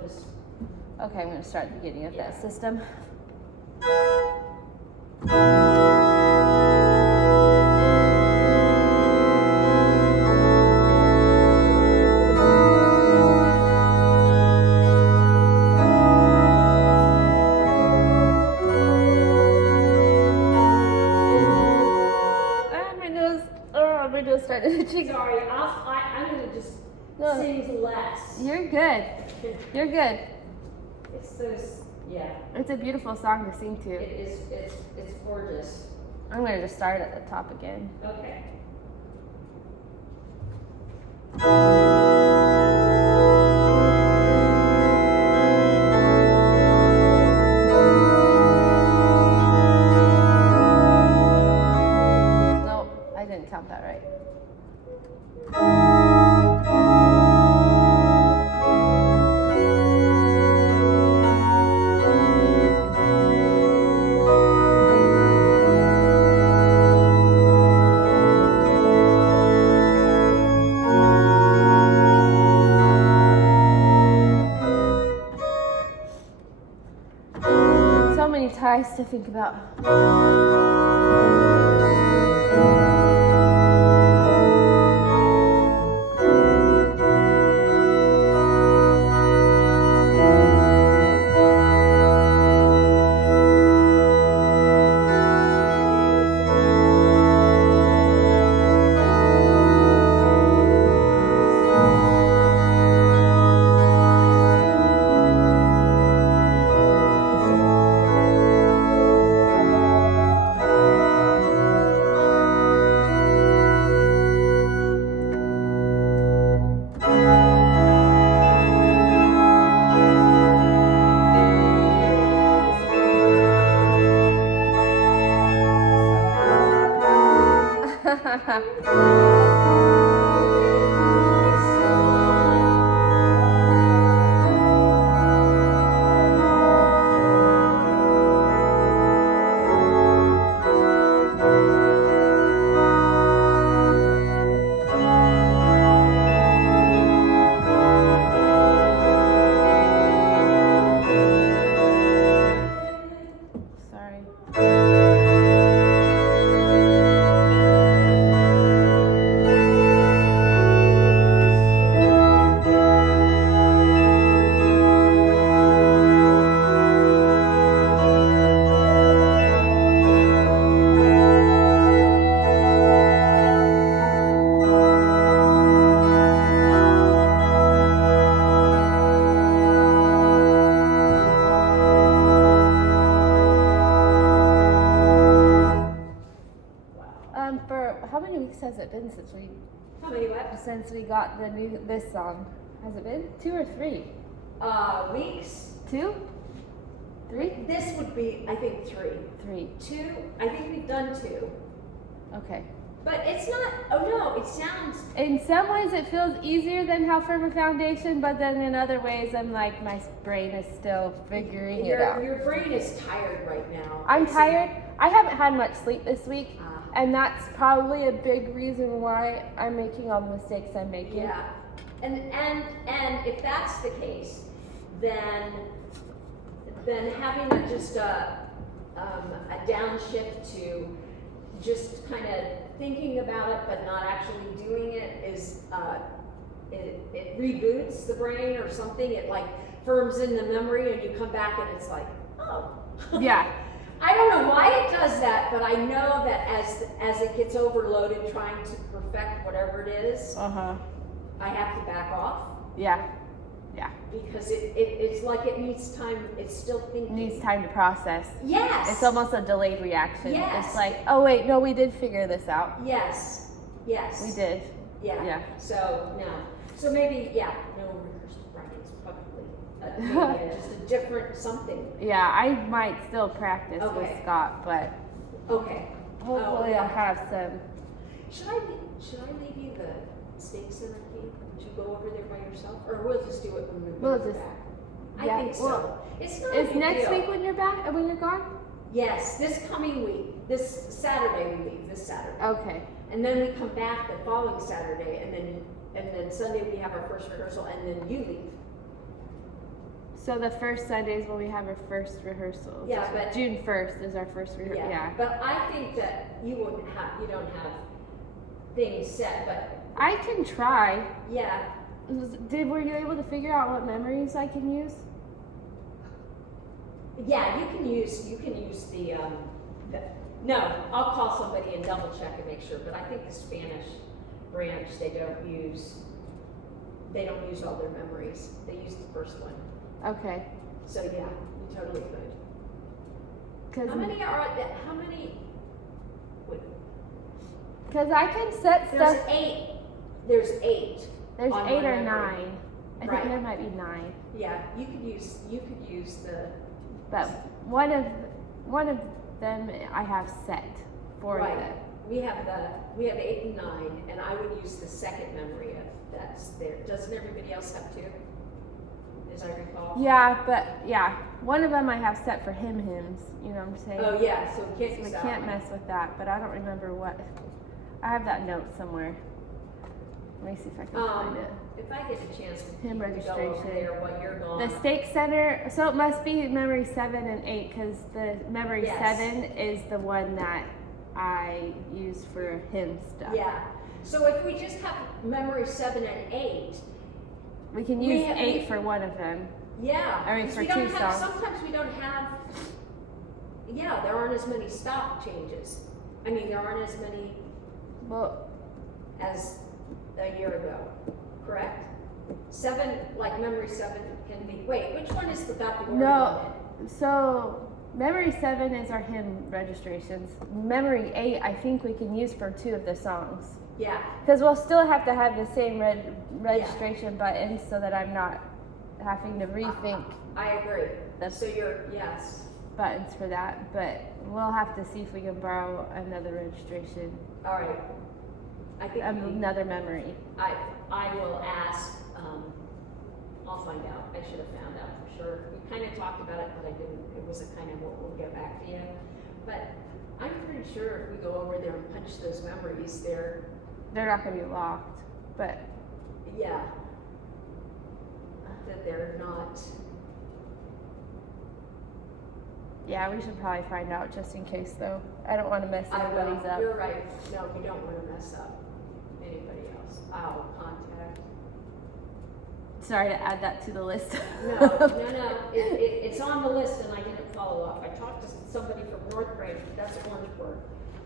just. Okay, I'm gonna start the beginning of that Yeah. system. My nose started itching. Sorry, I'm gonna just No. sing less. You're good. You're good. It's those, yeah. It's a beautiful song to sing It to. is. It's gorgeous. I'm gonna just start at the top again. Okay. No, I didn't count that right. So many ties to think about. Sorry. For how many weeks has it been How many what? since we got this song? Has it been 2 or 3? Weeks. 2? 3? This would be, I think, 3. 3. 2. I think we've done 2. Okay. But it's not. Oh no, it sounds. In some ways, it feels easier than How Firm a Foundation, but then in other ways, I'm like, my brain is still figuring it out. Your brain is tired right now. I'm tired. I haven't had much sleep this week, Ah. and that's probably a big reason why I'm making all the mistakes I'm making. Yeah, and if that's the case, then having just a downshift to just kind of thinking about it but not actually doing it is it reboots the brain or something. It like firms in the memory, and you come back and it's like, oh. Yeah. I don't know why it does that, but I know that as it gets overloaded trying to perfect whatever it is, Uh-huh. I have to back off Yeah. Yeah. because it's like it needs time. It's still It thinking. needs time to process. Yes. It's almost a delayed reaction. Yes. It's like, oh wait, no, we did figure this out. Yes. Yes. We did. Yeah. Yeah. So no. So maybe no rehearsed Fridays probably. Maybe just a different something. Yeah, I might still practice with Okay. Scott, but Okay. hopefully I'll have some. Should I leave you the State Center key? Would you go over there by yourself, or we'll just do it when We'll we're just- back? yeah, I think so. well, It's not a Is big next deal. week when you're back? When you're gone? Yes, this coming week. This Saturday we leave. This Saturday, Okay. and then we come back the following Saturday, and then Sunday we have our first rehearsal, and then you leave. So the first Sunday is when we have our first rehearsal. Yeah, but- June 1st is our first rehearsal. Yeah. But I think that you don't have things set, but I can try. yeah, Were you able to figure out what memories I can use? yeah, you can use the, no, I'll call somebody and double check and make sure, but I think the Spanish branch, they don't use all their memories. They use the first one. Okay. So yeah, you totally could. Because How many? Wait, I can set there's stuff. 8. There's 8. There's on 8 one or memory. 9. I Right. think there might be 9. Yeah, you could use the But one of them I have set for right. the. We have 8 and 9, and I would use the second memory if that's there. Doesn't everybody else have 2? As I recall. Yeah, but yeah, one of them I have set for hymns. You know what I'm saying? Oh yeah, so we can't So use we that can't one. mess with that. But I don't remember what. I have that note somewhere. Let me see if I can find it. If I get a chance to Hymn go over registration. there while you're gone. The Stake Center, so it must be memory 7 and 8 because the memory Yes. 7 is the one that I use for hymn stuff. Yeah. So if we just have memory 7 and 8, We can We use have- 8 for one of them. yeah. I mean, 'cause for we don't 2 have, songs. sometimes we don't have, yeah, there aren't as many stop changes. I mean, there aren't as many Well, as a year ago, correct? 7, like memory 7 can be, wait, which one is got the order No. on it? so memory 7 is our hymn registrations. Memory 8, I think we can use for 2 of the songs. Yeah, Because we'll still have to have the same registration buttons so that I'm not having to rethink I agree. That's- So yes, buttons for that. But we'll have to see if we can borrow another registration, all right. I think another memory. I will ask, I'll find out. I should have found out for sure. We kind of talked about it, but I didn't. It was a kind of, we'll get back to you. But I'm pretty sure if we go over there and punch those memories, They're not going to be locked, but yeah, that they're not, yeah, we should probably find out just in case though. I don't want to mess I anybody's will. up. You're right. No, we don't want to mess up anybody else. I'll contact. Sorry to add that to the list. No. It's on the list and I didn't follow up. I talked to somebody from North Branch, but that's Orangeburg,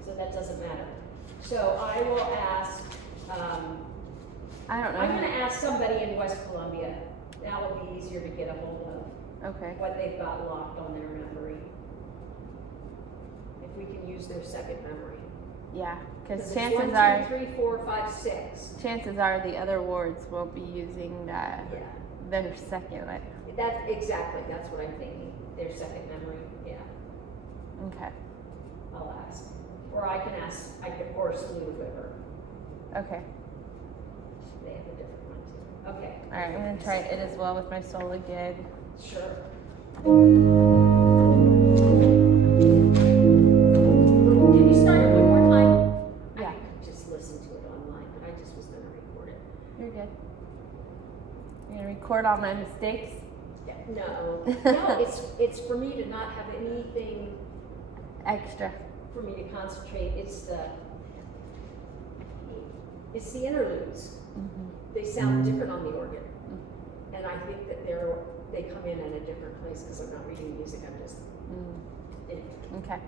so that doesn't matter. So I will ask, I don't know. I'm gonna ask somebody in West Columbia. That'll be easier to get a hold Okay. of, what they've got locked on their memory. If we can use their second memory. Yeah, because It's chances 1, 2, are 3, 4, 5, 6. the other wards won't be using that Yeah. their second. That's what I'm thinking. Their second memory, yeah, Okay. I'll ask. Or I can ask, or Saluda River, Okay. they have a different one too. Okay. All right. I'm gonna try it as well with my soul again. Sure. Can you start it one more time? Yeah. I could just listen to it online, but I just was gonna record it. You're good. You're gonna record all my mistakes. Yeah, no, it's for me to not have anything Extra. for me to concentrate. It's the interludes. Mm-hmm. They sound different on the organ, and I think that they come in at a different place because I'm not reading music. I'm just Okay.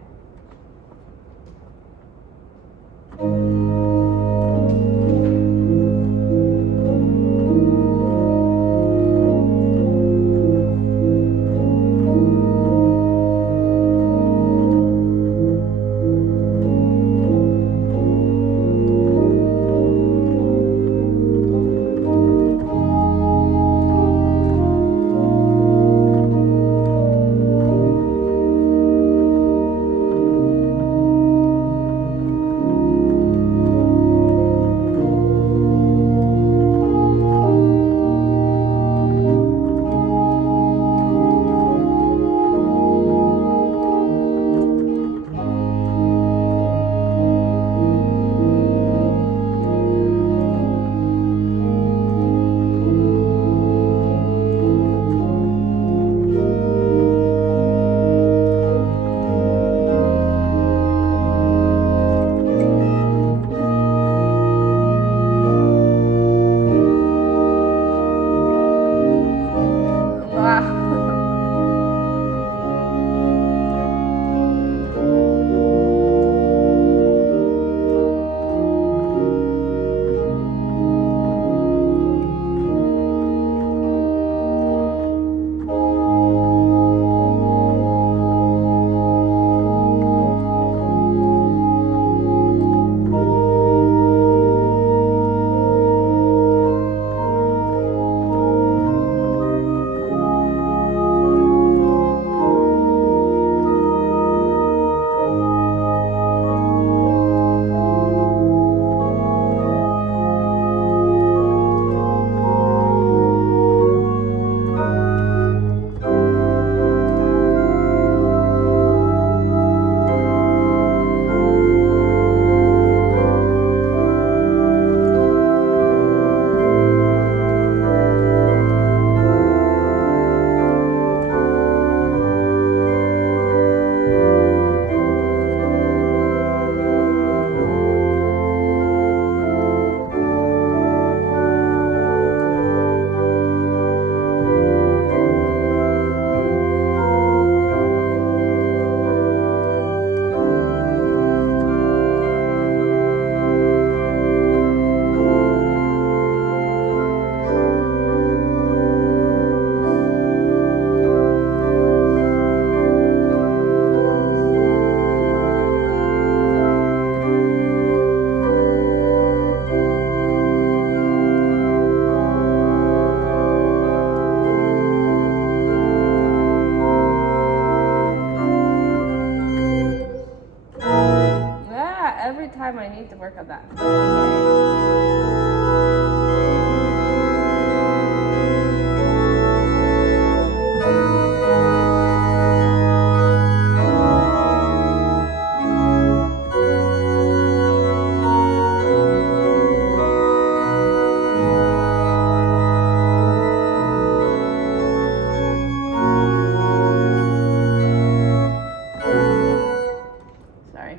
every time I need to work on that. Sorry.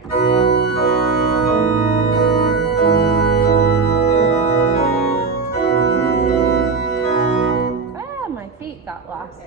Ah, my feet got lost.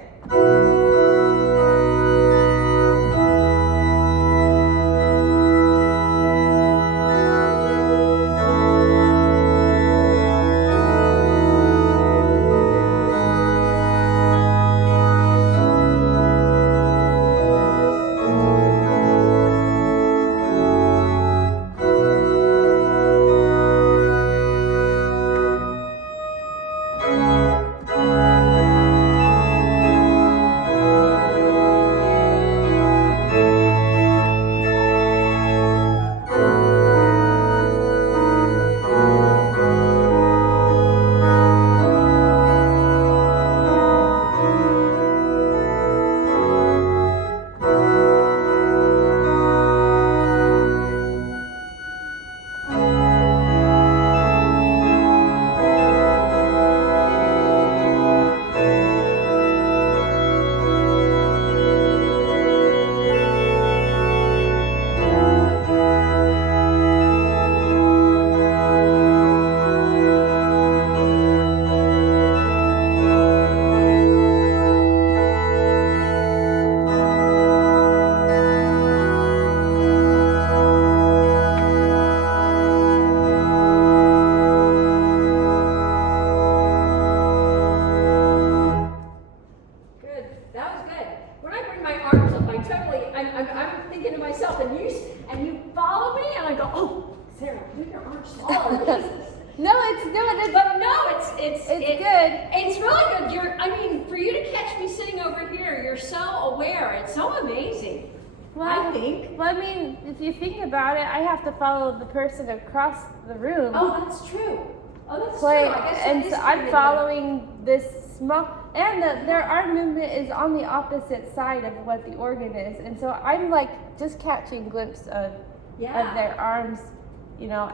Good. That was good. When I bring my arms up, I'm thinking to myself, and you follow me, and I go, oh, Sarah, move your arms smaller. Jesus. No, it's good. But no, it's Good. It's really good. For you to catch me sitting over here, you're so aware. It's so amazing. I think. Well, I mean, if you think about it, I have to follow the person across the room. Oh, that's true. Oh, that's Like, true. I guess and it is so I'm true. following this small, and their arm movement is on the opposite side of what the organ is, and so I'm like just catching glimpses of their arms,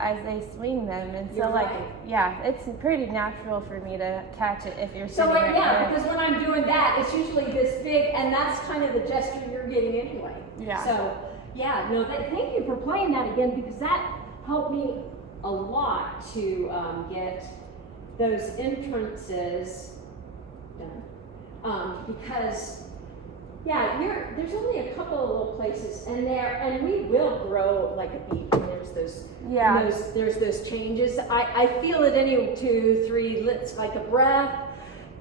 as they swing them, and so You're like, right. yeah, it's pretty natural for me to catch it if you're So sitting right there. because when I'm doing that, it's usually this big, and that's kind of the gesture you're getting anyway. Yeah. So, thank you for playing that again, because that helped me a lot to get those entrances done. Because, there's only a couple of little places, and we will grow like a beet. And there's those, there's those changes. I feel it any 2, 3 lifts, like a breath.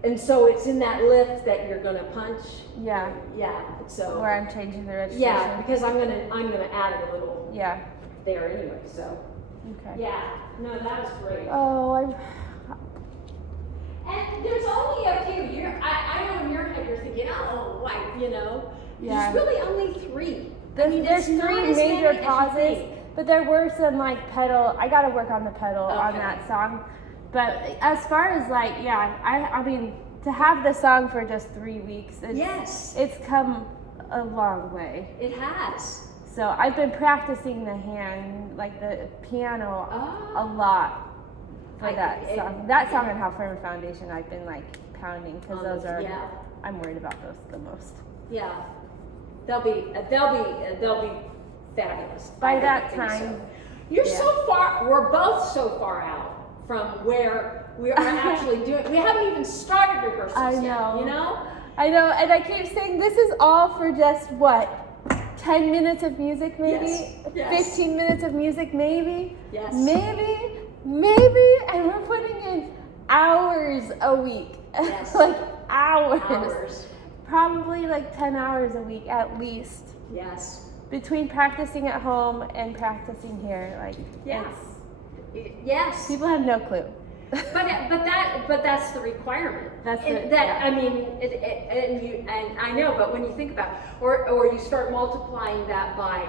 And so it's in that lift that you're gonna punch. Yeah. Yeah. So. Where I'm changing the registration. Yeah, because I'm gonna add a little. Yeah. There anyway. So. Okay. Yeah. No, that was great. Oh, And there's only a few. I know in your head you're thinking, oh, like, Yeah. There's really only 3. There's it's not 3 as major many as you pauses, think. but there were some like pedal. I gotta work on the pedal on Okay. that song. But as far as like, I mean, to have the song for just 3 weeks, it's come a long way. It has. So I've been practicing the hand, like the piano, a lot for that song. That song and How Firm a Foundation, I've been like pounding because those are. Yeah. I'm worried about those the most. Yeah. They'll be fabulous. By I that think time. so. You're so far. We're both so far out from where we are actually doing. We haven't even started rehearsals I yet. know. I know, and I keep saying this is all for just what? 10 minutes of music, maybe? Yes. 15 minutes of music, maybe? Yes. Maybe, and we're putting in hours a week. Yes. Like hours. Hours. Probably like 10 hours a week at least. Yes. Between practicing at home and practicing here, like, Yes. people have no clue. But that's the requirement. I mean, and I know, but when you think about, or you start multiplying that by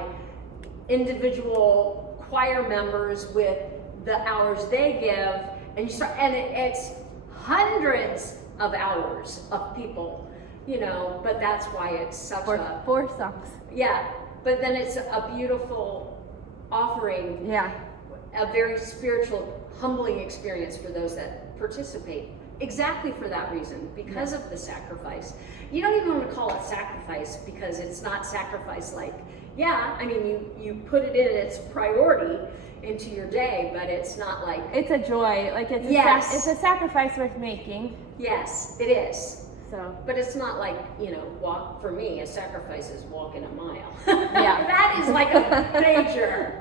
individual choir members with the hours they give, and you start, and it's hundreds of hours of people, you know, but that's why it's such a, 4 songs. yeah, but then it's a beautiful offering, Yeah. a very spiritual, humbling experience for those that participate. Exactly for that reason, because of the sacrifice. You don't even want to call it sacrifice because it's not sacrifice like, yeah, I mean, you put it in its priority into your day, but it's not like, It's a joy. Like it's Yes. it's a sacrifice worth making. yes, it is. So But it's not like, you know, walk, for me, a sacrifice is walking a mile. Yeah. That is like a major.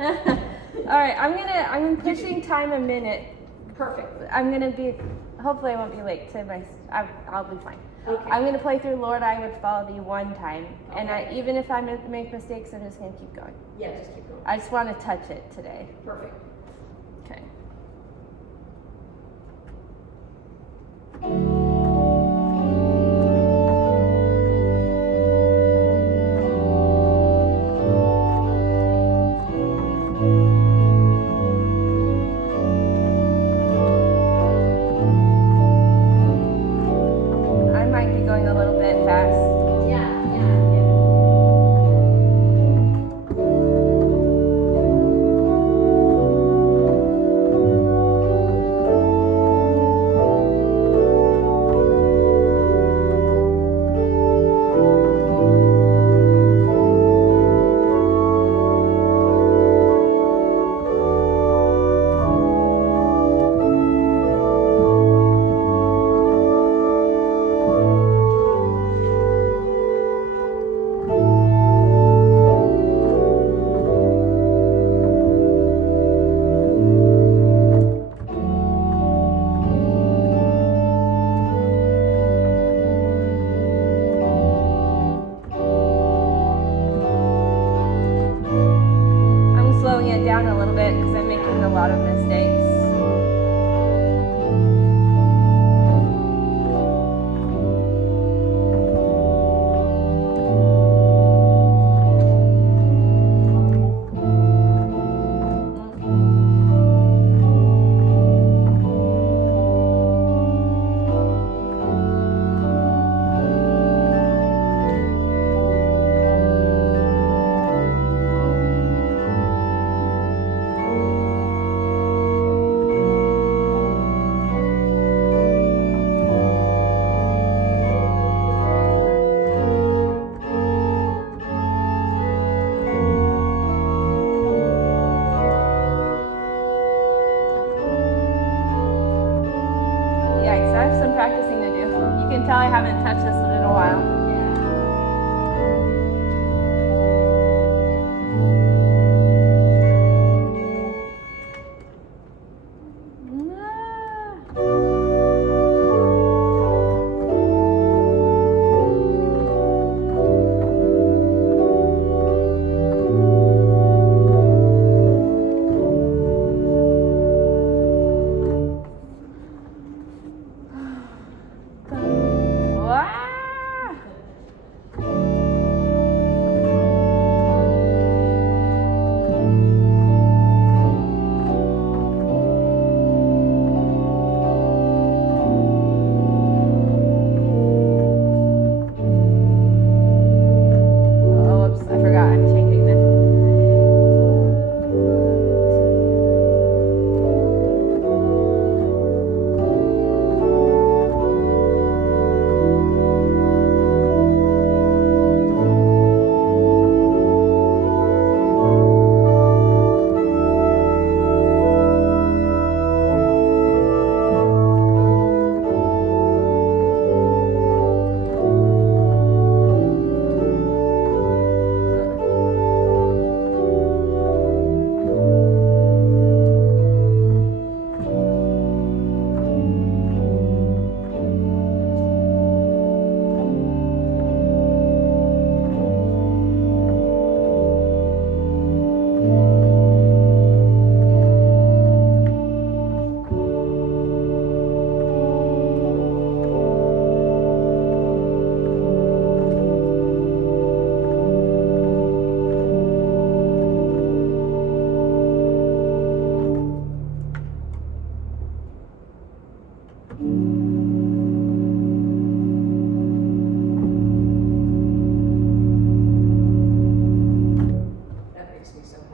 all right, I'm pushing time a minute. Perfect. I'm gonna be, hopefully I won't be late to my, I'll be fine. Okay. I'm gonna play through Lord, I Would Follow Thee one time, and Okay. even if I make mistakes, I'm just gonna keep going. Yeah, just keep going. I just want to touch it today. Perfect. Okay. I might be going a little bit fast. Yeah, yeah, yeah. I'm slowing it down a little bit because I'm making a lot of mistakes. Yikes, I have some practicing to do. You can tell I haven't touched this in a while. Wow.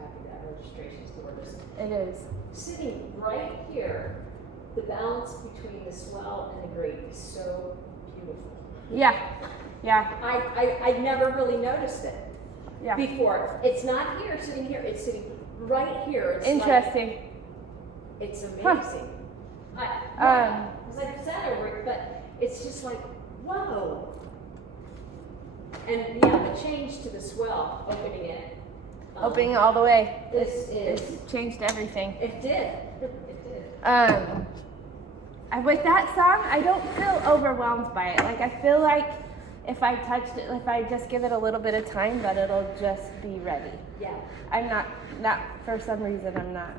happy that registration's gorgeous. It is. Sitting right here, the balance between the swell and the grate is so beautiful. Yeah. Yeah. I never really noticed it Yeah. before. It's not here, sitting here. It's sitting right here. It's Interesting. Like, it's amazing. Huh. Because I've sat over it, but it's just like, whoa. And yeah, the change to the swell, opening it. Opening all the way. This is. It's changed everything. It did. It did. With that song, I don't feel overwhelmed by it. Like, I feel like if I touched it, if I just give it a little bit of time, that it'll just be ready. Yeah. I'm not, for some reason, I'm not.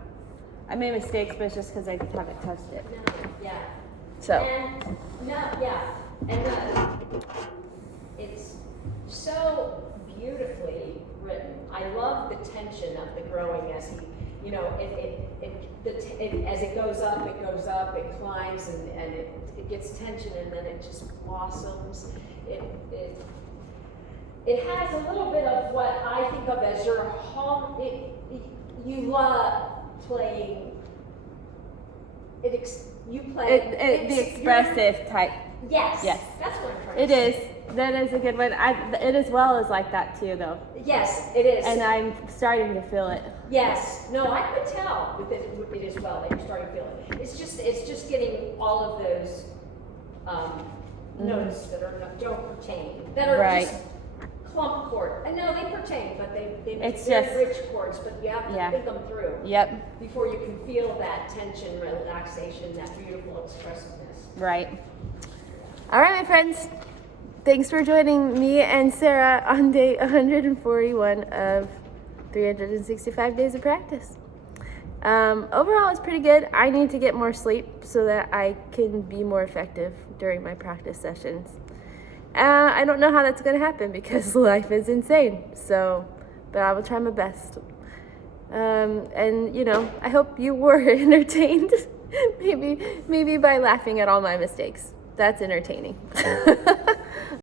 I made mistakes, but it's just because I haven't touched it. No, yeah. So. And no, yeah. And it's so beautifully written. I love the tension of the growing as he, you know, as it goes up, it climbs, and it gets tension, and then it just blossoms. It has a little bit of what I think of as your home. You love playing. You play The expressive type. Yes. Yes. That's what I'm trying It to say. is. That is a good one. It as well is like that too, though. Yes, it is. And I'm starting to feel it. Yes. No, I could tell with it as well that you're starting to feel it. It's just getting all of those notes that don't pertain, that are Right. just clump chord. And no, they pertain, but they're It's just- rich chords. But you have to Yeah. think them through Yep. before you can feel that tension, relaxation, that beautiful expressiveness. Right. All right, my friends. Thanks for joining me and Sarah on day 141 of 365 days of practice. Overall, it's pretty good. I need to get more sleep so that I can be more effective during my practice sessions. I don't know how that's going to happen because life is insane. So, but I will try my best. And you know, I hope you were entertained. maybe by laughing at all my mistakes. That's entertaining.